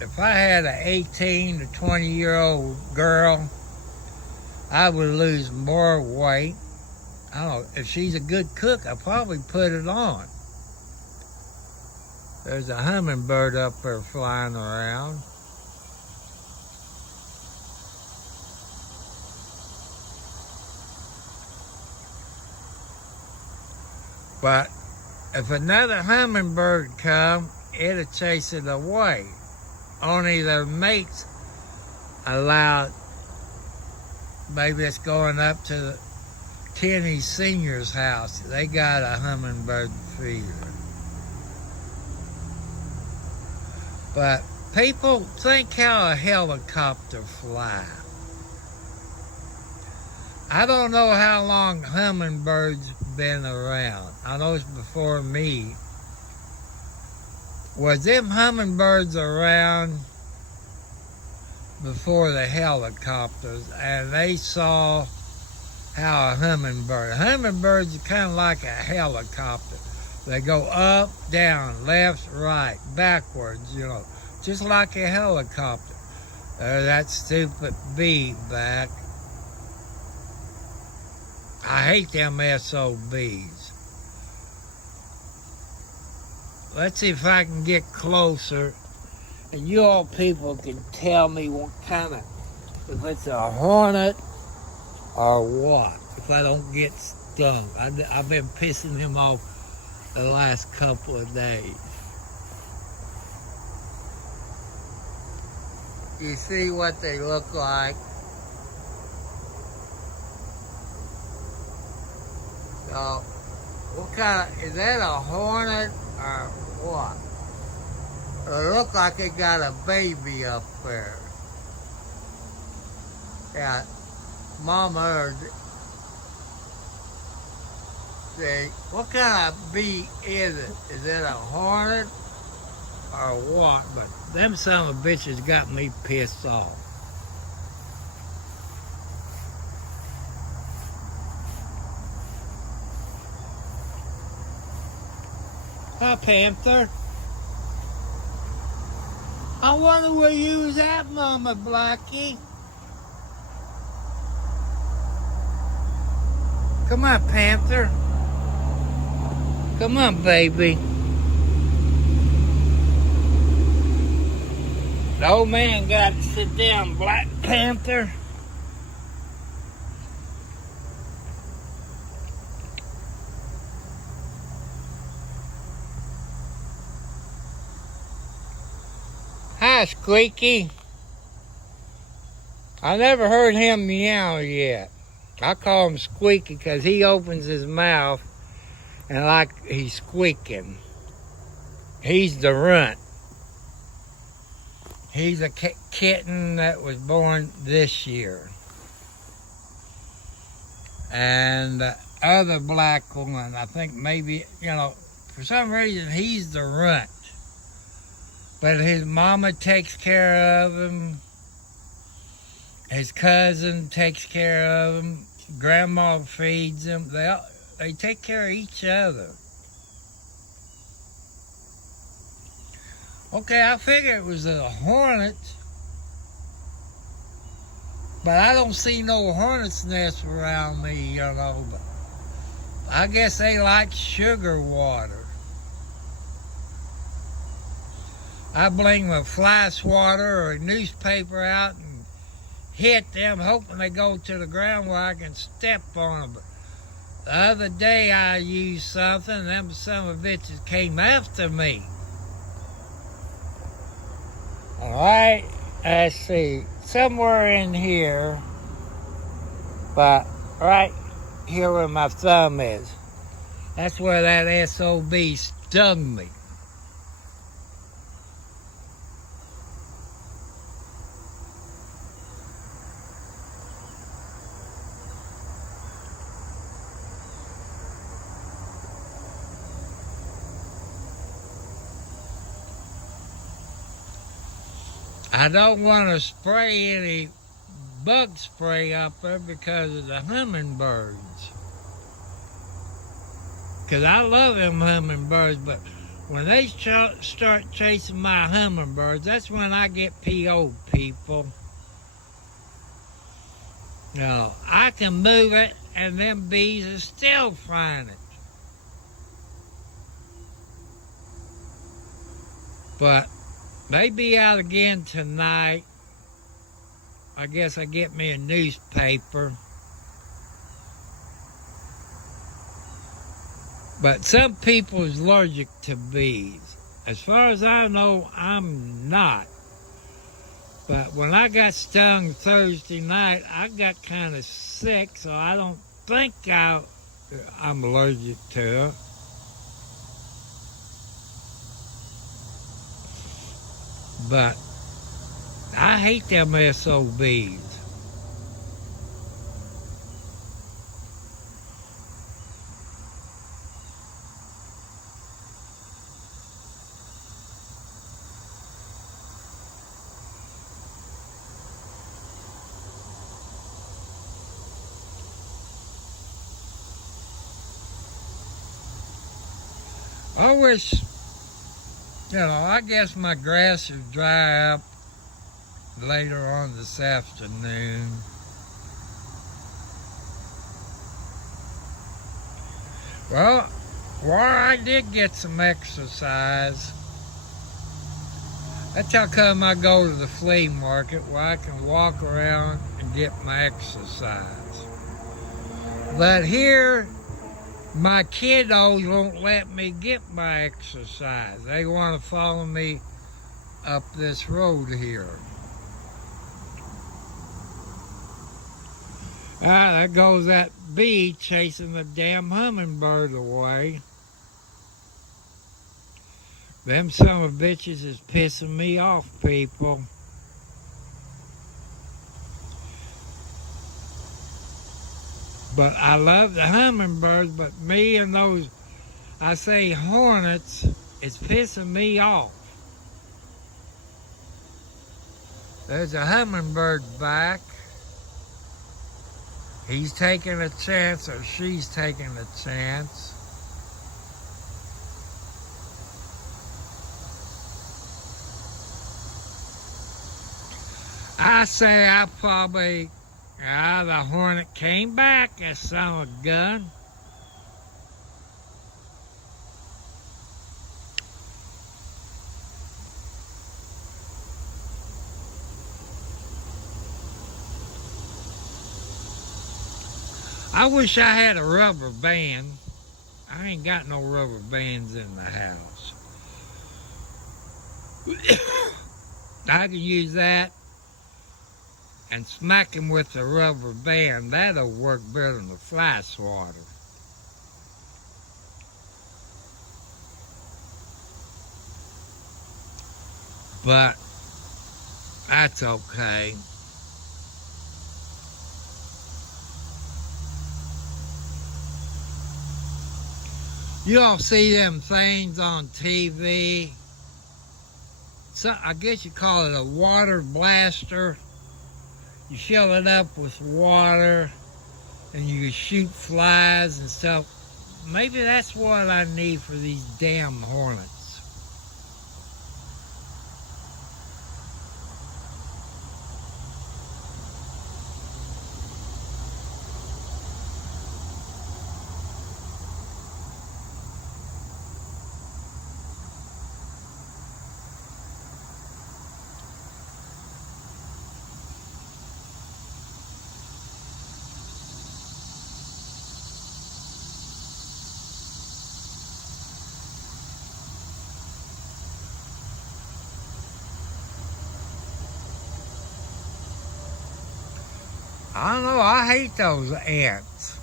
if I had an 18 to 20-year-old girl, I would lose more weight. I don't know, if she's a good cook, I'll probably put it on. There's a hummingbird up there flying around. But if another hummingbird come, it'll chase it away. Only their mates allowed. Maybe it's going up to Kenny Senior's house. They got a hummingbird feeder. But people, think how a helicopter fly. I don't know how long hummingbirds been around. I know it's before me. Was them hummingbirds around before the helicopters, and they saw how a hummingbirds are kind of like a helicopter. They go up, down, left, right, backwards, you know, just like a helicopter. That stupid bee back. I hate them SOBs. Let's see if I can get closer, and you all people can tell me what kind of, if it's a hornet or what, if I don't get stung. I've been pissing him off the last couple of days. You see what they look like? So, what kind of, is that a hornet or what? It looks like it got a baby up there. Yeah, Mama heard. See, what kind of bee is it? Is it a hornet or what? But them son of bitches got me pissed off. Hi, Panther. I wonder where you was at, Mama Blackie. Come on, Panther. Come on, baby. The old man got to sit down, Black Panther. Hi, Squeaky. I never heard him meow yet. I call him Squeaky because he opens his mouth and like he's squeaking. He's the runt. He's a kitten that was born this year. And other black one. I think maybe, for some reason he's the runt. But his mama takes care of him. His cousin takes care of him. Grandma feeds him. They take care of each other. Okay, I figured it was a hornet. But I don't see no hornet's nest around me, But I guess they like sugar water. I bring a fly swatter or a newspaper out and hit them, hoping they go to the ground where I can step on them. But the other day I used something, and them son of bitches came after me. All right, let's see, somewhere in here, but right here where my thumb is, that's where that SOB stung me. I don't want to spray any bug spray up there because of the hummingbirds. Because I love them hummingbirds, but when they start chasing my hummingbirds, that's when I get PO'd, people. I can move it and them bees are still flying it. But they be out again tonight. I guess I get me a newspaper. But some people is allergic to bees. As far as I know, I'm not. But when I got stung Thursday night, I got kind of sick, so I don't think I'm allergic to it. But I hate them SOBs. I wish, I guess my grass will dry up later on this afternoon. Well, where I did get some exercise, that's how come I go to the flea market, where I can walk around and get my exercise. But here, my kiddos won't let me get my exercise. They want to follow me up this road here. There goes that bee chasing the damn hummingbird away. Them son of bitches is pissing me off, people. But I love the hummingbirds, but me and those, I say hornets, it's pissing me off. There's a hummingbird back. He's taking a chance, or she's taking a chance. I say I probably, the hornet came back, that son of a gun. I wish I had a rubber band. I ain't got no rubber bands in the house. I can use that and smack him with the rubber band. That'll work better than the fly swatter. But that's okay. You all see them things on TV. So I guess you call it a water blaster. You fill it up with water and you can shoot flies and stuff. Maybe that's what I need for these damn hornets. I don't know, I hate those ants.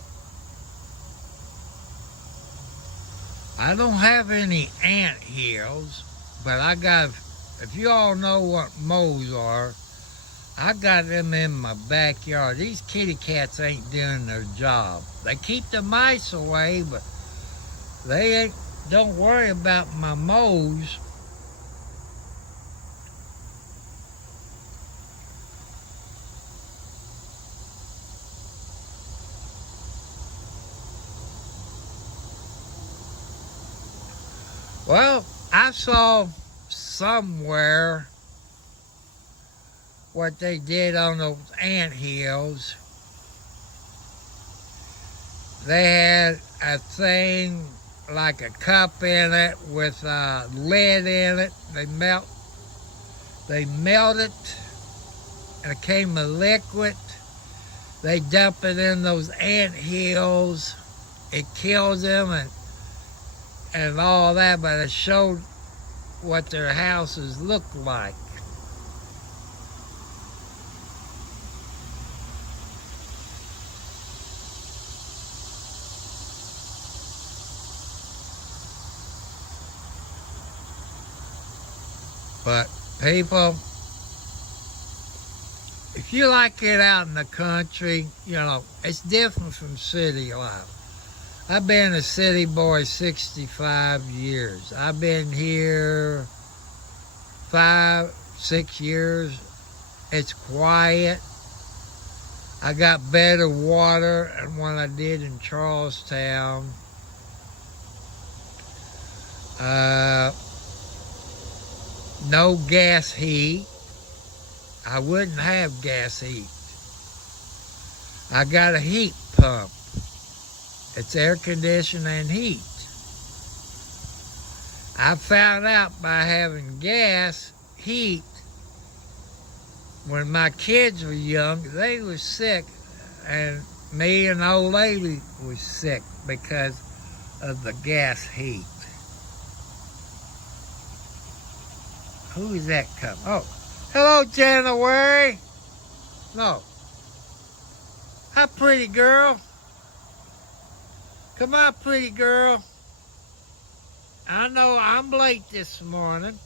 I don't have any ant hills, but I got, if you all know what moles are, I got them in my backyard. These kitty cats ain't doing their job. They keep the mice away, but they don't worry about my moles. Well, I saw somewhere what they did on those ant hills. They had a thing like a cup in it with lead in it. They melt it and it came a liquid. They dump it in those ant hills. It kills them and all that, but it showed what their houses looked like. But people, if you like it out in the country, you know, it's different from city life. I've been a city boy 65 years. I've been here 5, 6 years. It's quiet. I got better water than what I did in Charlestown. No gas heat. I wouldn't have gas heat. I got a heat pump. It's air conditioning and heat. I found out by having gas heat, when my kids were young, they were sick, and me and the old lady was sick because of the gas heat. Who is that coming? Oh, hello, January. No. Hi, pretty girl. Come on, pretty girl. I know I'm late this morning.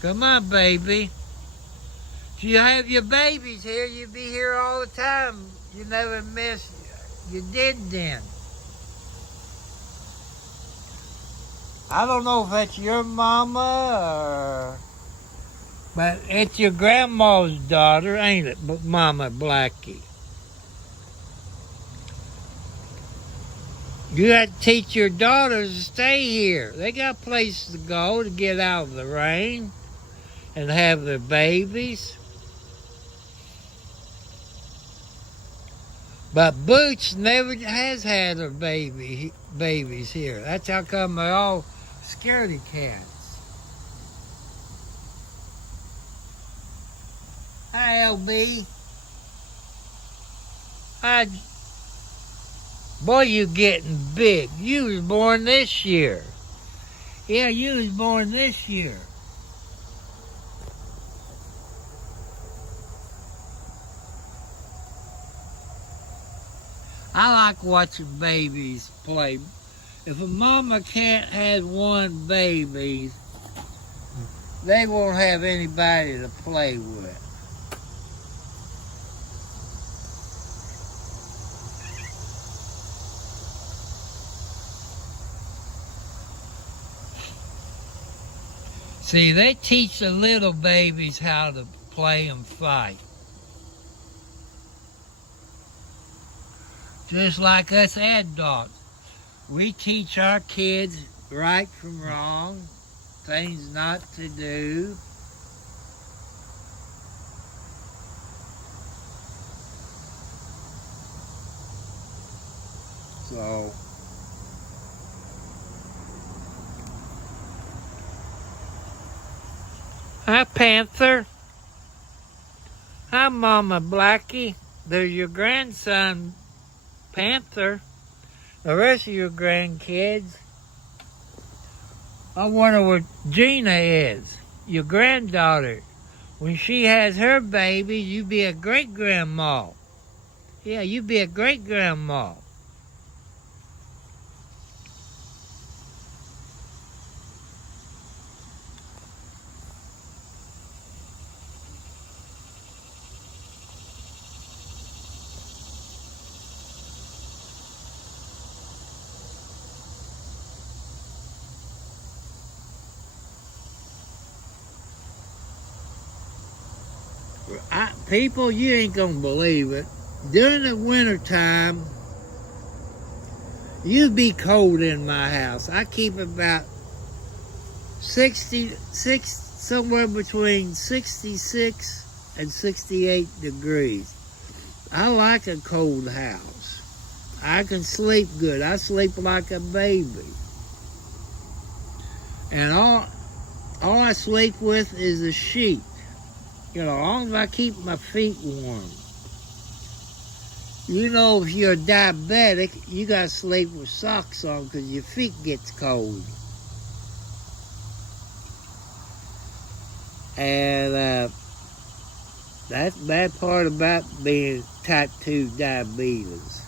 Come on, baby. If you have your babies here, you'd be here all the time. You never miss. You did then. I don't know if that's your mama or... But it's your grandma's daughter, ain't it? But Mama Blackie. You got to teach your daughters to stay here. They got places to go to get out of the rain and have their babies. But Boots never has had her babies here. That's how come they're all scaredy cats. Hi, LB. Hi. Boy, you getting big. You was born this year. Yeah, you was born this year. I like watching babies play. If a mama can't have one baby, they won't have anybody to play with. See, they teach the little babies how to play and fight. Just like us adults. We teach our kids right from wrong, things not to do. So, hi, Panther. Hi, Mama Blackie. There's your grandson, Panther. The rest of your grandkids. I wonder what Gina is, your granddaughter. When she has her baby, you be a great-grandma. Yeah, you be a great-grandma. People, you ain't gonna believe it. During the winter time, you'd be cold in my house. I keep about 66, somewhere between 66 and 68 degrees. I like a cold house. I can sleep good. I sleep like a baby. And all I sleep with is a sheet. You know, as long as I keep my feet warm. You know, if you're diabetic, you gotta sleep with socks on because your feet gets cold. And that's the bad part about being type 2 diabetes.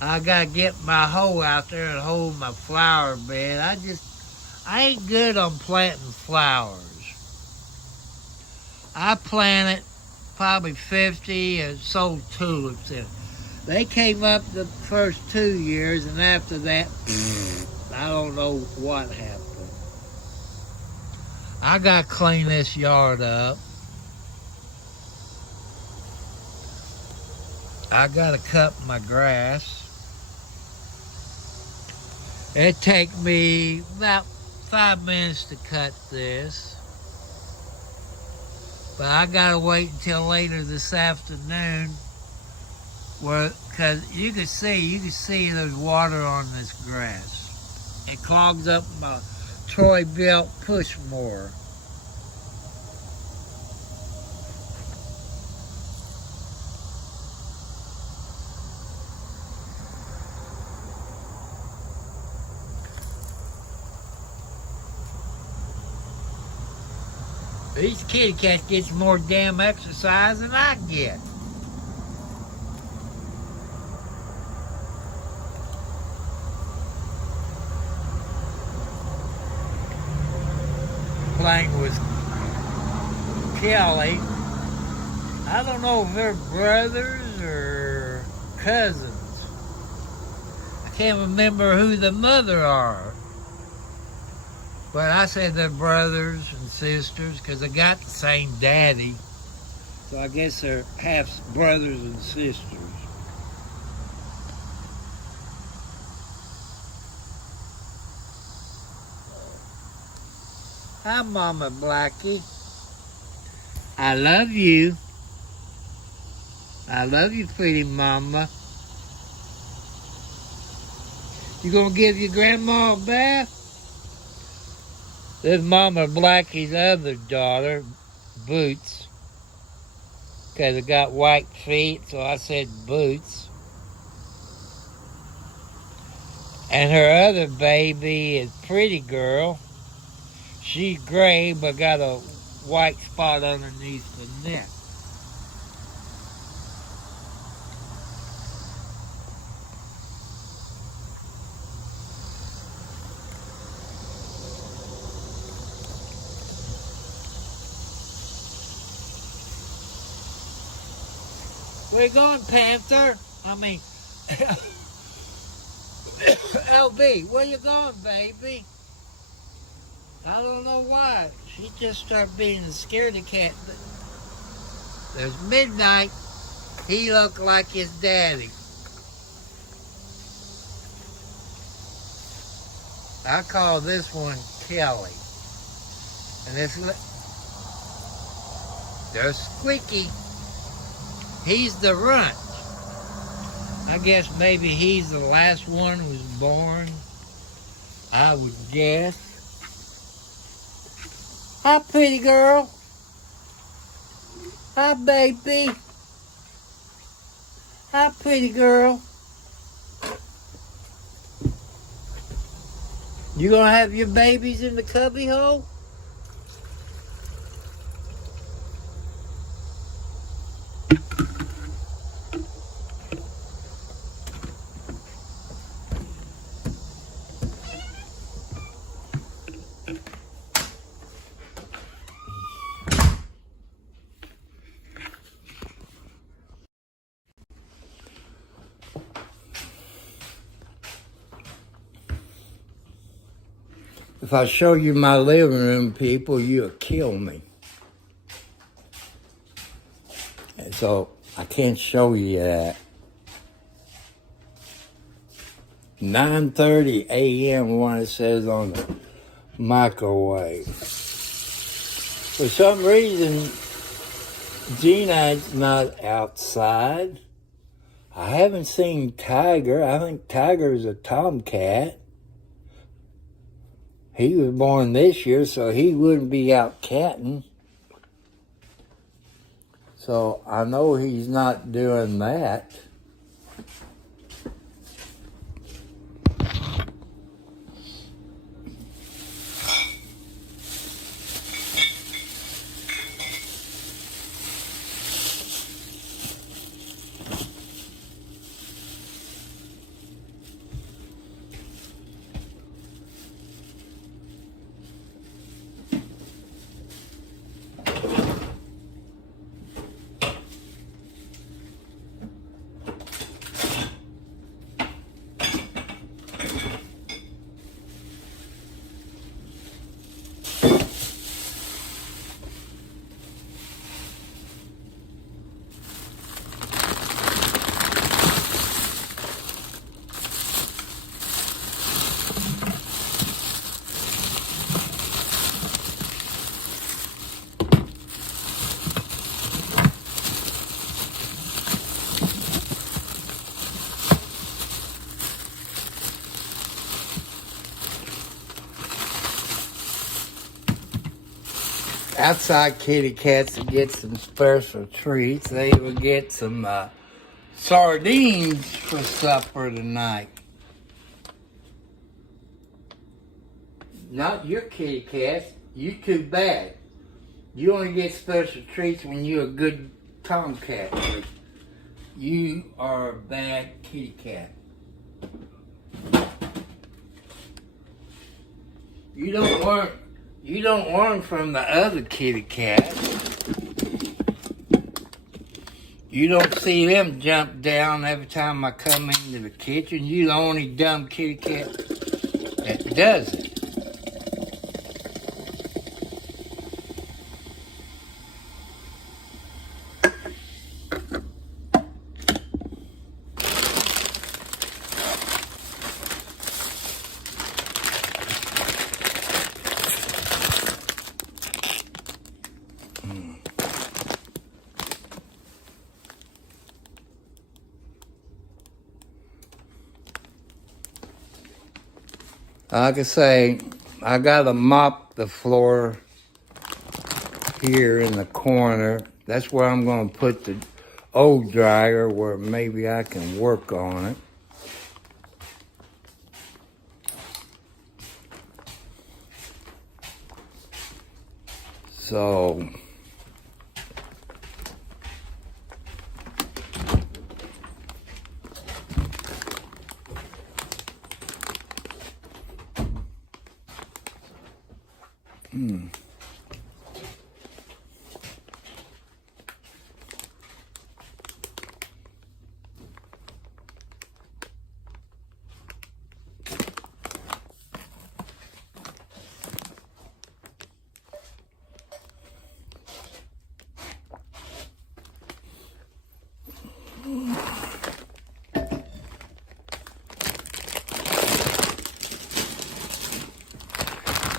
I gotta get my hoe out there and hold my flower bed. I ain't good on planting flowers. I planted probably 50 and sold tulips in it. They came up the first 2 years, and after that, I don't know what happened. I gotta clean this yard up. I gotta cut my grass. It take me about 5 minutes to cut this, but I gotta wait until later this afternoon, because you can see there's water on this grass. It clogs up my Troy-Bilt push mower. These kitty cats get more damn exercise than I get. Playing with Kelly. I don't know if they're brothers or cousins. I can't remember who the mother are. But I said they're brothers and sisters because they got the same daddy. So I guess they're half brothers and sisters. Hi, Mama Blackie. I love you. I love you, pretty mama. You gonna give your grandma a bath? This is Mama Blackie's other daughter, Boots. Because it got white feet, so I said Boots. And her other baby is Pretty Girl. She's gray, but got a white spot underneath the neck. Where you going, Panther? I mean, LB, where you going, baby? I don't know why. She just started being a scaredy cat. There's midnight. He looked like his daddy. I call this one Kelly. And there's Squeaky. He's the runt. I guess maybe he's the last one who's born. I would guess. Hi, pretty girl. Hi, baby. Hi, pretty girl. You gonna have your babies in the cubby hole? If I show you my living room, people, you'll kill me. And so I can't show you that. 9:30 a.m. what it says on the microwave. For some reason, Gina's not outside. I haven't seen Tiger. I think Tiger is a tomcat. He was born this year, so he wouldn't be out catting. So I know he's not doing that. Outside kitty cats to get some special treats. They will get some sardines for supper tonight. Not your kitty cats. You too bad. You only get special treats when you're a good tomcat. You are a bad kitty cat. You don't learn from the other kitty cats. You don't see them jump down every time I come into the kitchen. You the only dumb kitty cat that does it. Like I say, I gotta mop the floor here in the corner. That's where I'm gonna put the old dryer where maybe I can work on it. So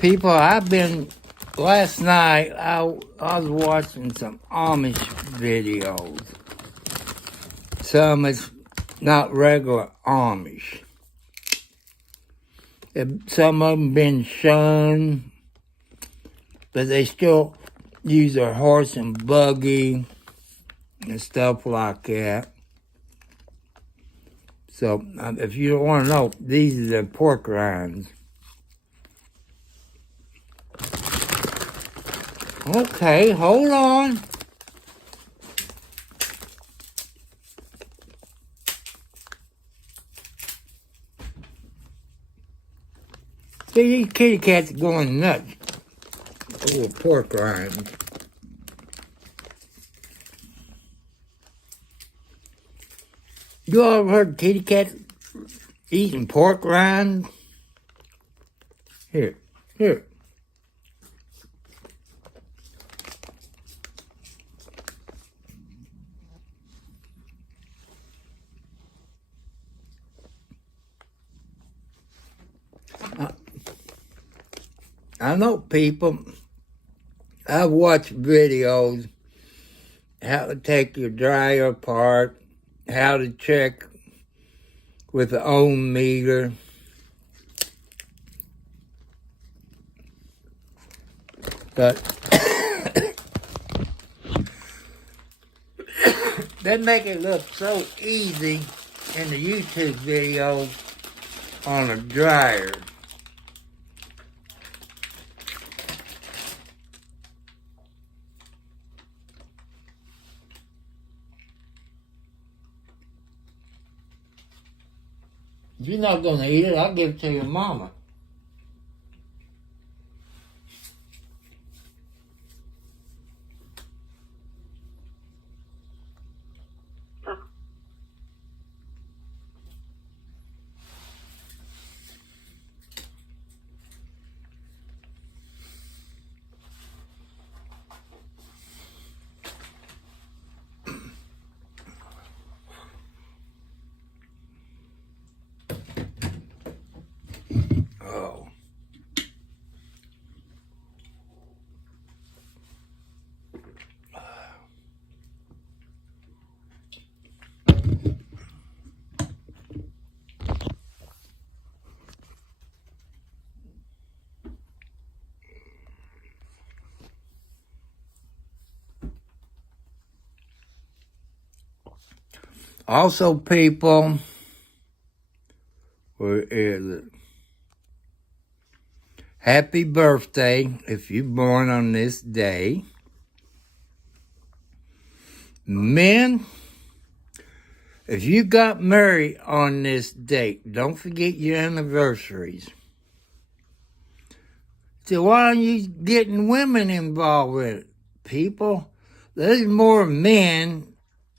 People, last night I was watching some Amish videos. Some is not regular Amish. Some of them been shunned, but they still use their horse and buggy and stuff like that. So, if you want to know, these are the pork rinds. Okay, hold on. See, these kitty cats are going nuts over pork rinds. You all ever heard kitty cats eating pork rinds? Here. I know people, I've watched videos, how to take your dryer apart, how to check with the ohm meter. But they make it look so easy in the YouTube videos on a dryer. If you're not going to eat it, I'll give it to your mama. Oh. Also, people, where is it? Happy birthday if you're born on this day. Men, if you got married on this date, don't forget your anniversaries. So why aren't you getting women involved with it? People, there's more men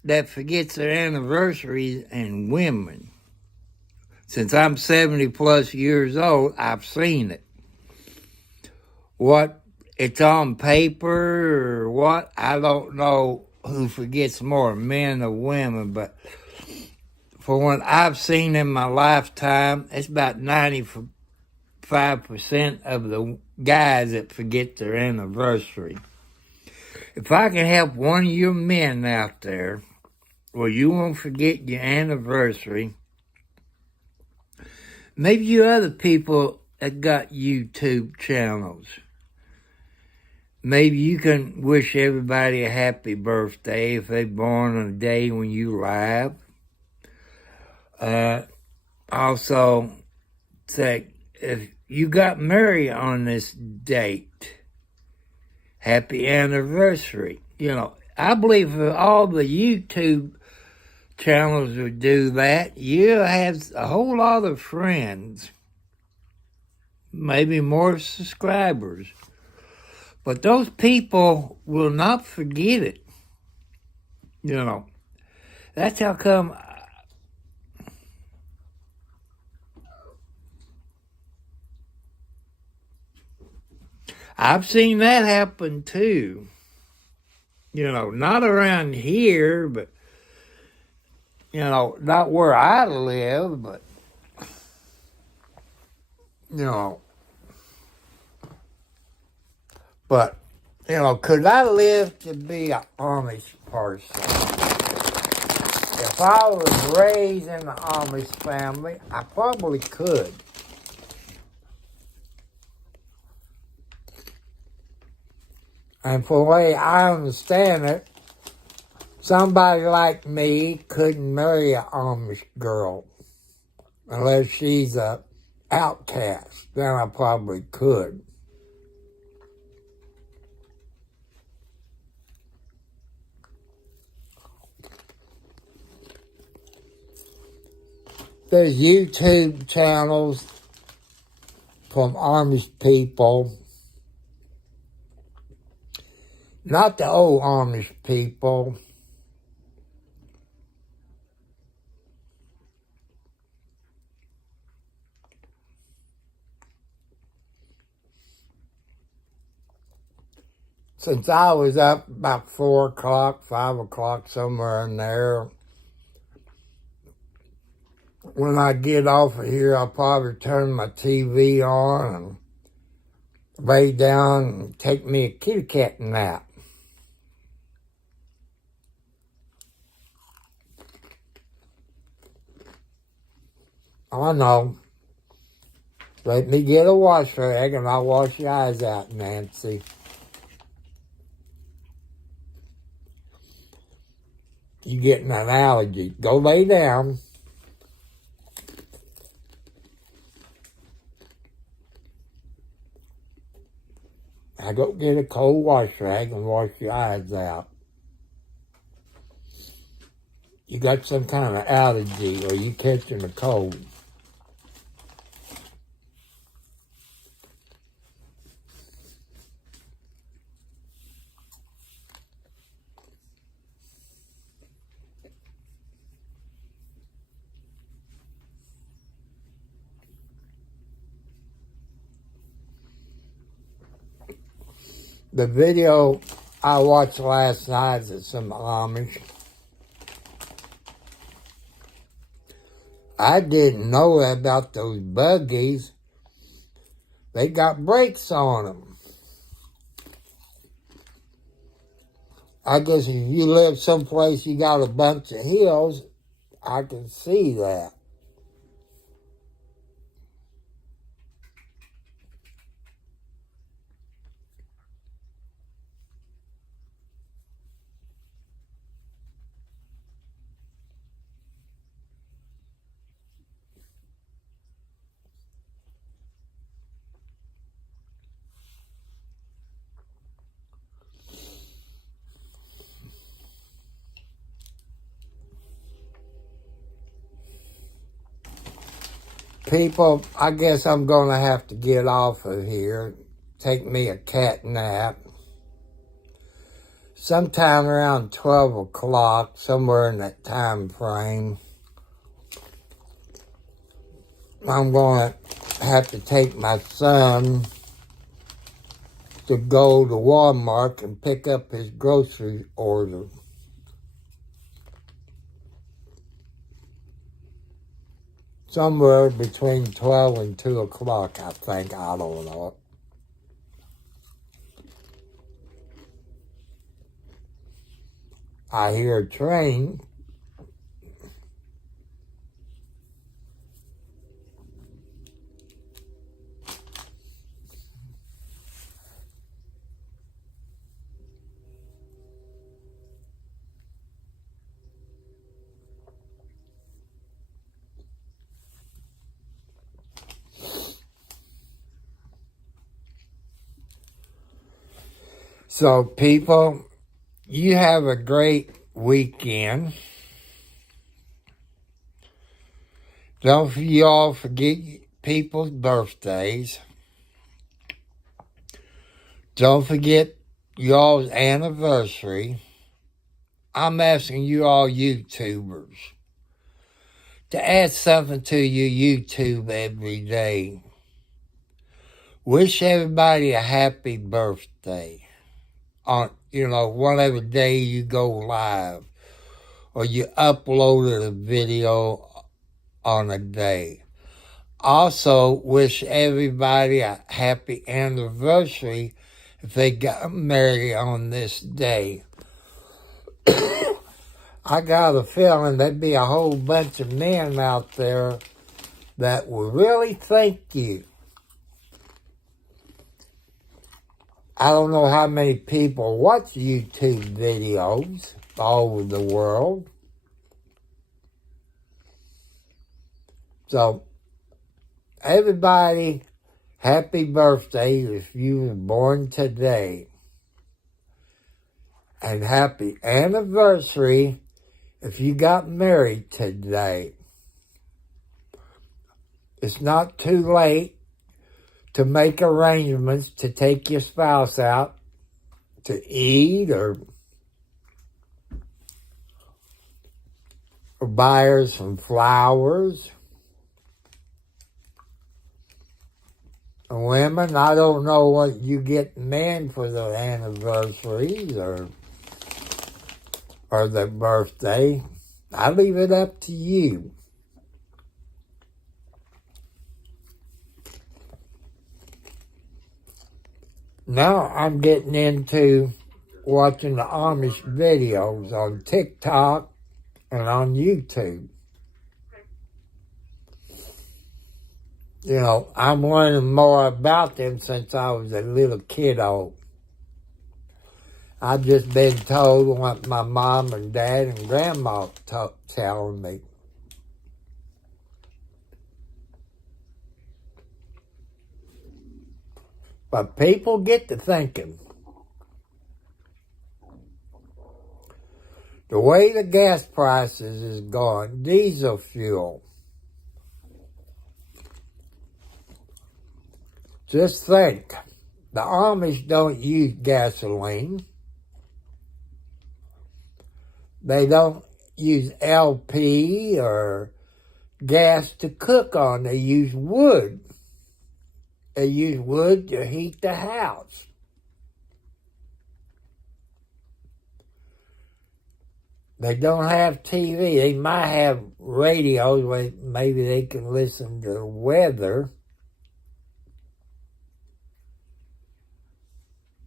that forgets their anniversaries and women. Since I'm 70 plus years old, I've seen it. What, it's on paper or what, I don't know who forgets more, men or women, but for what I've seen in my lifetime, it's about 95% of the guys that forget their anniversary. If I can help one of your men out there, well, you won't forget your anniversary. Maybe you other people that got YouTube channels. Maybe you can wish everybody a happy birthday if they're born on a day when you live. Also, say, if you got married on this date, happy anniversary. You know, I believe if all the YouTube channels would do that, you'll have a whole lot of friends, maybe more subscribers. But those people will not forget it. You know, that's how come I've seen that happen too. You know, not around here, but, you know, not where I live, but, you know, But, could I live to be an Amish person? If I was raised in an Amish family, I probably could. And for the way I understand it, somebody like me couldn't marry an Amish girl unless she's a outcast. Then I probably could. There's YouTube channels from Amish people. Not the old Amish people. Since I was up about 4 o'clock, 5 o'clock, somewhere in there, when I get off of here, I'll probably turn my TV on and lay down and take me a kitty cat nap. I know. Let me get a wash rag and I'll wash your eyes out, Nancy. You getting an allergy. Go lay down. I go get a cold wash rag and wash your eyes out. You got some kind of allergy or you catching a cold. The video I watched last night is some Amish. I didn't know about those buggies. They got brakes on them. I guess if you live someplace you got a bunch of hills, I can see that. People, I guess I'm going to have to get off of here, take me a cat nap. Sometime around 12 o'clock, somewhere in that time frame, I'm going to have to take my son to go to Walmart and pick up his grocery order. Somewhere between 12 and 2 o'clock, I think. I don't know. I hear a train. So, people, you have a great weekend. Don't y'all forget people's birthdays. Don't forget y'all's anniversary. I'm asking you all YouTubers to add something to your YouTube every day. Wish everybody a happy birthday. On, whatever day you go live or you uploaded a video on a day. Also, wish everybody a happy anniversary if they got married on this day. I got a feeling there'd be a whole bunch of men out there that would really thank you. I don't know how many people watch YouTube videos all over the world. So, everybody, happy birthday if you were born today. And happy anniversary if you got married today. It's not too late to make arrangements to take your spouse out to eat or buy her some flowers. Women, I don't know what you get men for their anniversaries or their birthday. I leave it up to you. Now I'm getting into watching the Amish videos on TikTok and on YouTube. You know, I'm learning more about them since I was a little kiddo. I've just been told what my mom and dad and grandma telling me. But people get to thinking. The way the gas prices is going, diesel fuel. Just think, the Amish don't use gasoline. They don't use LP or gas to cook on. They use wood. They use wood to heat the house. They don't have TV. They might have radios where maybe they can listen to the weather.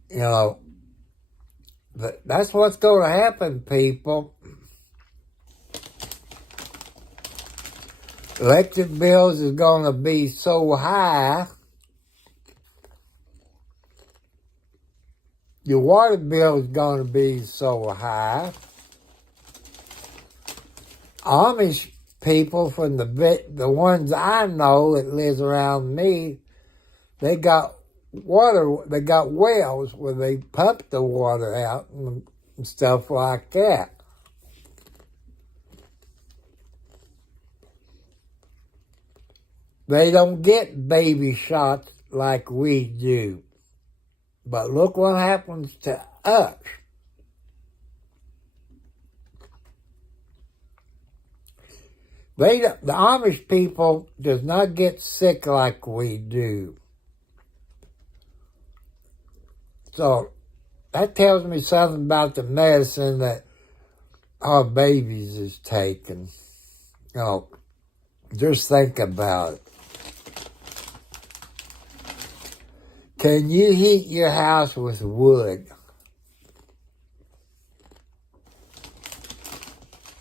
You know, that's what's going to happen, people. Electric bills is going to be so high. Your water bill is going to be so high. Amish people, from the ones I know that lives around me, they got water. They got wells where they pump the water out and stuff like that. They don't get baby shots like we do. But look what happens to us. The Amish people does not get sick like we do. So that tells me something about the medicine that our babies is taking. You know, just think about it. Can you heat your house with wood?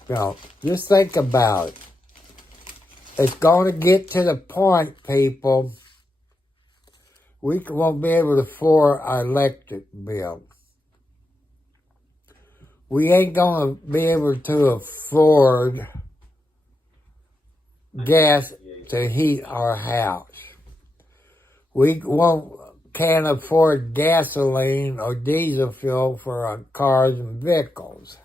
You know, just think about it. It's going to get to the point, people, we won't be able to afford our electric bill. We ain't going to be able to afford gas to heat our house. We can't afford gasoline or diesel fuel for our cars and vehicles.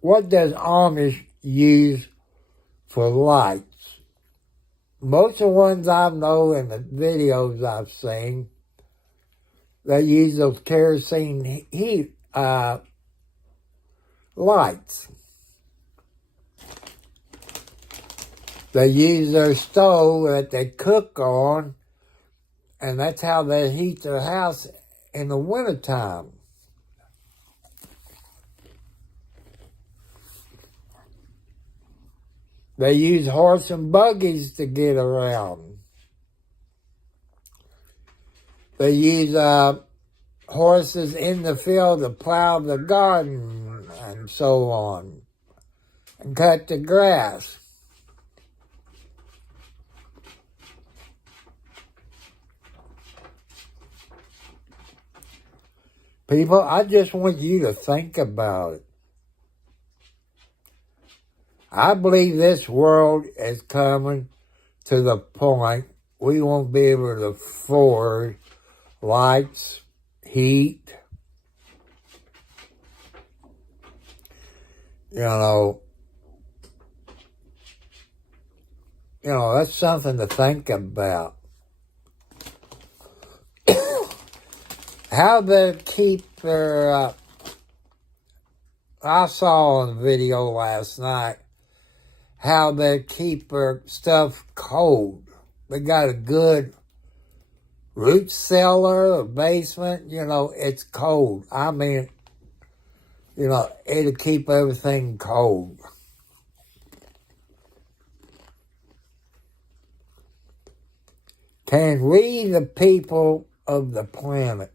What does Amish use for lights? Most of the ones I know in the videos I've seen, they use those kerosene heat lights. They use their stove that they cook on, and that's how they heat their house in the wintertime. They use horse and buggies to get around. They use horses in the field to plow the garden and so on, and cut the grass. People, I just want you to think about it. I believe this world is coming to the point we won't be able to afford lights, heat. You know, that's something to think about. How they keep their, I saw on the video last night, how they keep their stuff cold. They got a good root cellar, a basement, it's cold. I mean, it'll keep everything cold. Can we, the people of the planet,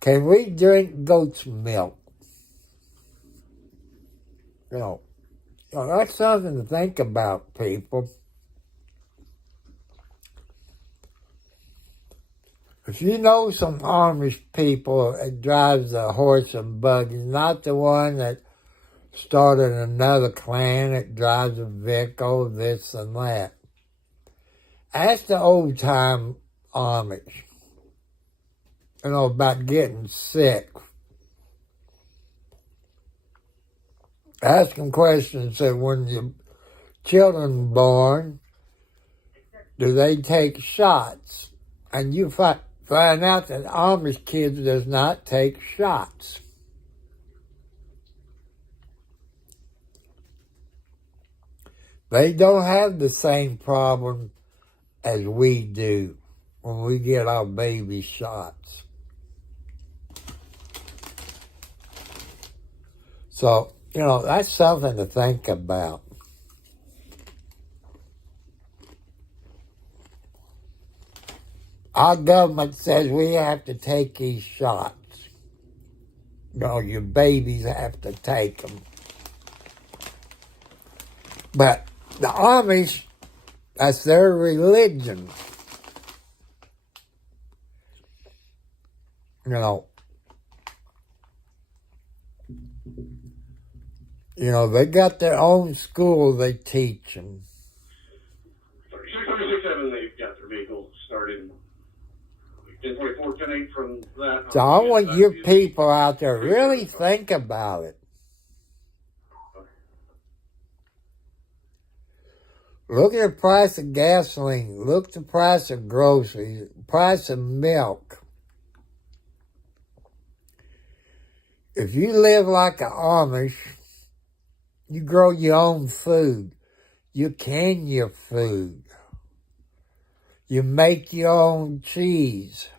can we drink goat's milk? That's something to think about, people. If you know some Amish people that drives a horse and buggy, not the one that started another clan that drives a vehicle, this and that. Ask the old-time Amish, about getting sick. Ask them questions that when your children born, do they take shots? And you find out that Amish kids does not take shots. They don't have the same problem as we do when we get our baby shots. So, that's something to think about. Our government says we have to take these shots. Your babies have to take them. But the Amish, that's their religion. They got their own school they teach them. 637, they've got their vehicle started. 1024, 10-8 from that. So I want your people out there really think about it. Look at the price of gasoline. Look at the price of groceries. Price of milk. If you live like an Amish, you grow your own food. You can your food. You make your own cheese.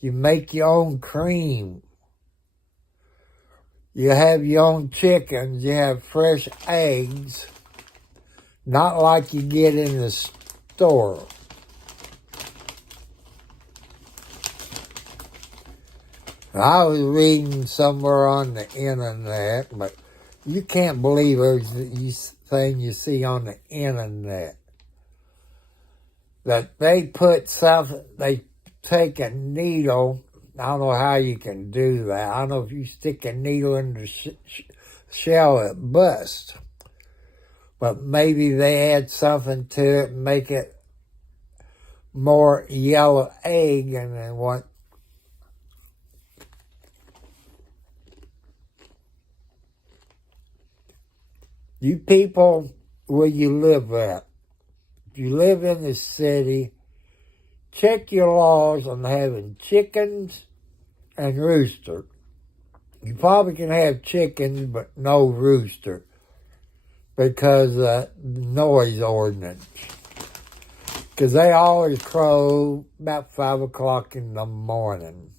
You make your own cream. You have your own chickens. You have fresh eggs. Not like you get in the store. I was reading somewhere on the internet, but you can't believe everything you see on the internet. That they they take a needle. I don't know how you can do that. I don't know if you stick a needle in the shell, it busts. But maybe they add something to it and make it more yellow egg and then what. You people, where you live at, if you live in the city, check your laws on having chickens and rooster. You probably can have chickens, but no rooster, because noise ordinance. Because they always crow about 5 o'clock in the morning.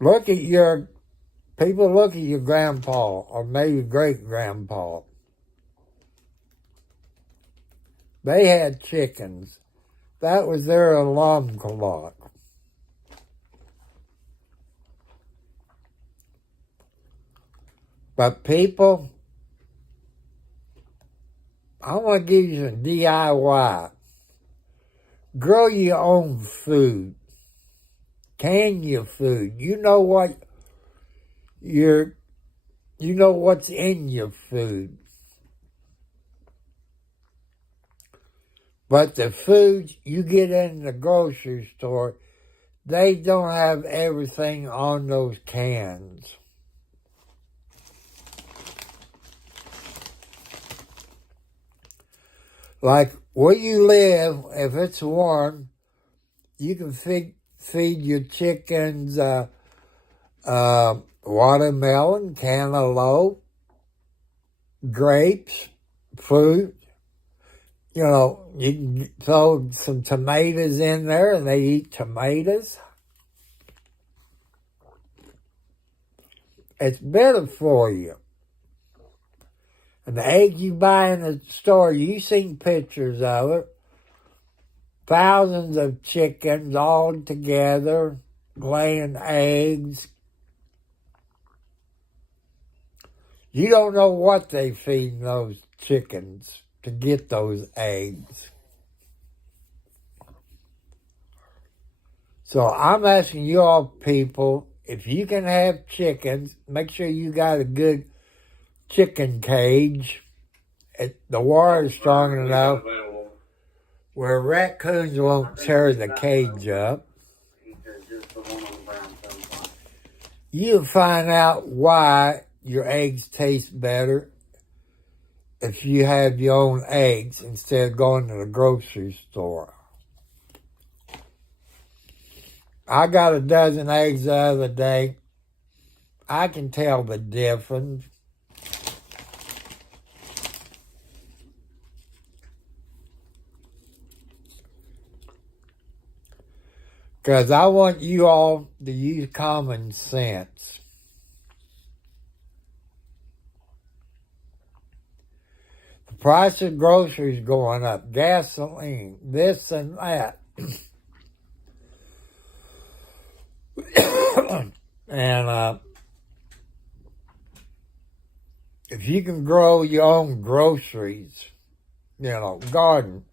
look at your grandpa or maybe great-grandpa. They had chickens. That was their alarm clock. But people, I want to give you some DIY. Grow your own food. Can your food. You know what's in your food. But the foods you get in the grocery store, they don't have everything on those cans. Like where you live, if it's warm, you can feed your chickens watermelon, cantaloupe, grapes, fruit. You know, you can throw some tomatoes in there and they eat tomatoes. It's better for you. And the egg you buy in the store, you've seen pictures of it. Thousands of chickens all together, laying eggs. You don't know what they feed those chickens to get those eggs. So I'm asking you all people, if you can have chickens, make sure you got a good chicken cage. The wire is strong enough where raccoons won't tear the cage up. You'll find out why your eggs taste better if you have your own eggs instead of going to the grocery store. I got a dozen eggs the other day. I can tell the difference. Because I want you all to use common sense. The price of groceries going up, gasoline, this and that. And if you can grow your own groceries, garden,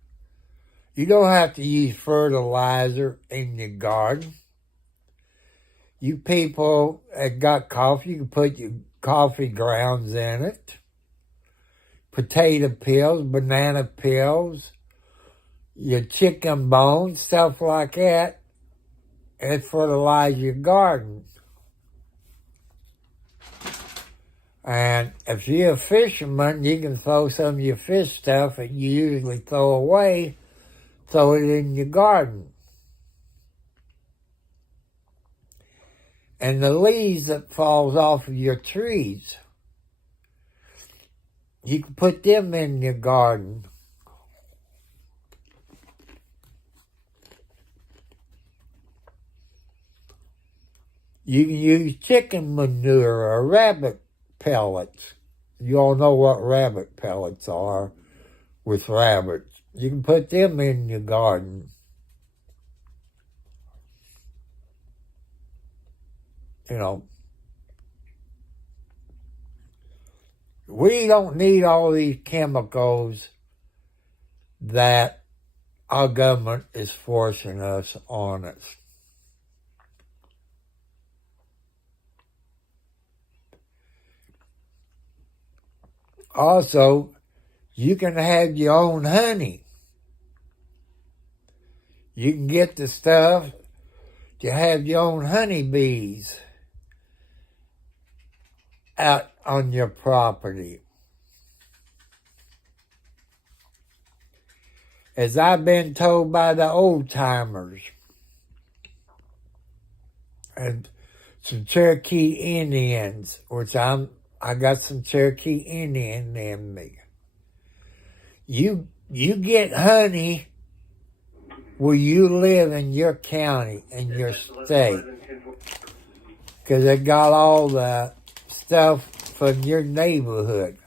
you don't have to use fertilizer in your garden. You people that got coffee, you can put your coffee grounds in it. Potato peels, banana peels, your chicken bones, stuff like that. And fertilize your garden. And if you're a fisherman, you can throw some of your fish stuff that you usually throw away, throw it in your garden. And the leaves that falls off of your trees, you can put them in your garden. You can use chicken manure or rabbit pellets. You all know what rabbit pellets are with rabbits. You can put them in your garden. We don't need all these chemicals that our government is forcing us on us. Also, you can have your own honey. You can get the stuff to have your own honeybees out on your property. As I've been told by the old timers and some Cherokee Indians, which I got some Cherokee Indian in me. You get honey where you live in your county, in your state. because they got all the stuff from your neighborhood.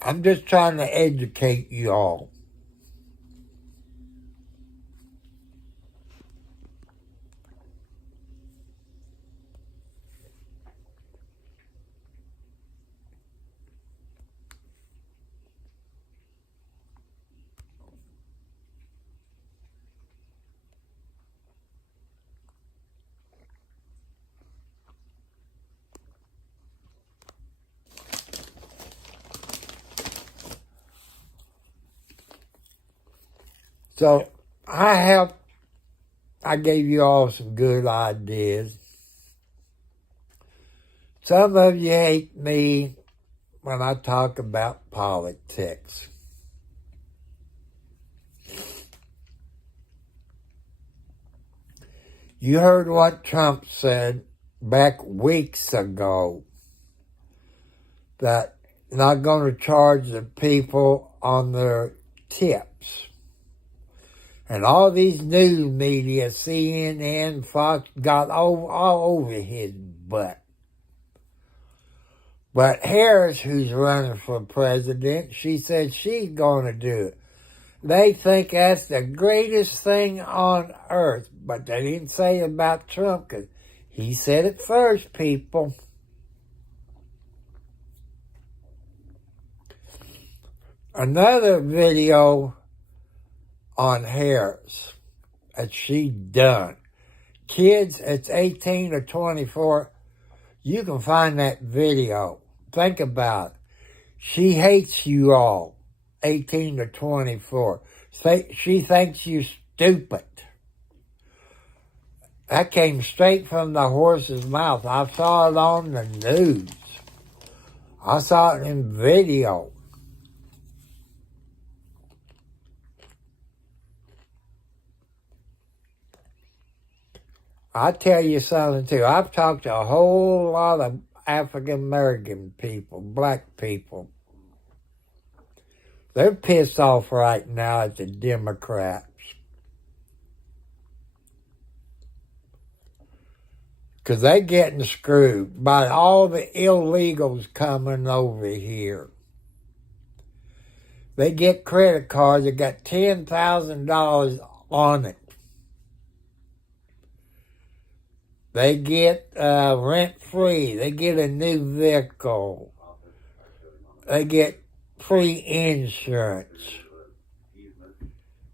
I'm just trying to educate you all. So I gave you all some good ideas. Some of you hate me when I talk about politics. You heard what Trump said back weeks ago, that not going to charge the people on their tips. And all these news media, CNN, Fox, got all over his butt. But Harris, who's running for president, she said she's going to do it. They think that's the greatest thing on earth, but they didn't say it about Trump, because he said it first, people. Another video on Harris that she done. Kids, it's 18 to 24. You can find that video. Think about it. She hates you all, 18 to 24. She thinks you stupid. That came straight from the horse's mouth. I saw it on the news. I saw it in video. I'll tell you something, too. I've talked to a whole lot of African-American people, black people. They're pissed off right now at the Democrats. Because they're getting screwed by all the illegals coming over here. They get credit cards that got $10,000 on it. They get rent-free. They get a new vehicle. They get free insurance.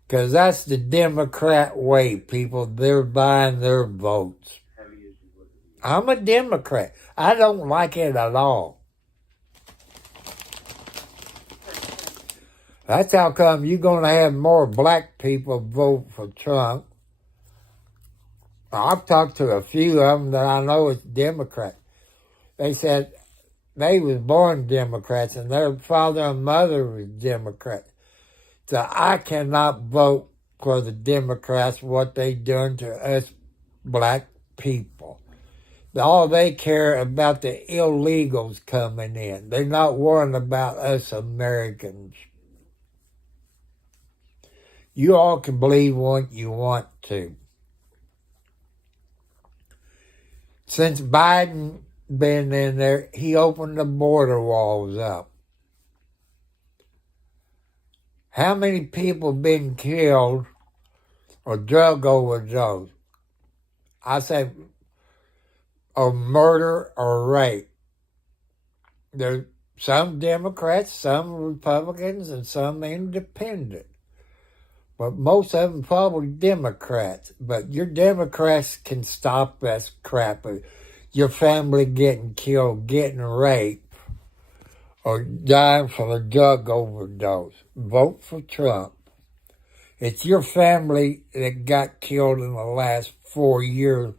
Because that's the Democrat way, people. They're buying their votes. I'm a Democrat. I don't like it at all. That's how come you're going to have more black people vote for Trump. I've talked to a few of them that I know is Democrat. They said they was born Democrats and their father and mother was Democrats. So I cannot vote for the Democrats, what they done to us black people. All they care about the illegals coming in. They're not worrying about us Americans. You all can believe what you want to. Since Biden been in there, he opened the border walls up. How many people been killed or drug overdose? I say, or murder or rape. There's some Democrats, some Republicans, and some independent. But most of them probably Democrats. But your Democrats can stop that crap. Your family getting killed, getting raped, or dying from a drug overdose. Vote for Trump. It's your family that got killed in the last 4 years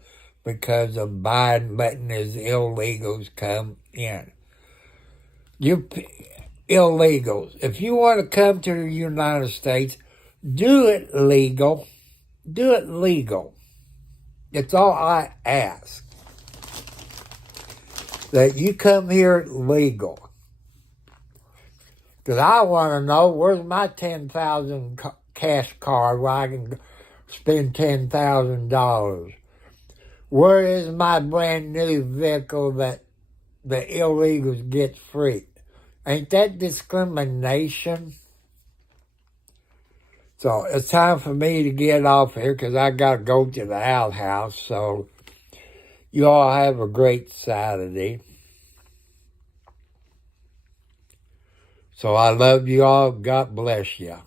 because of Biden letting his illegals come in. You illegals, if you want to come to the United States, do it legal. Do it legal. That's all I ask. That you come here legal. Because I want to know, where's my 10,000 cash card where I can spend $10,000. Where is my brand new vehicle that the illegals get free? Ain't that discrimination? So it's time for me to get off here because I got to go to the outhouse. So you all have a great Saturday. So I love you all. God bless you.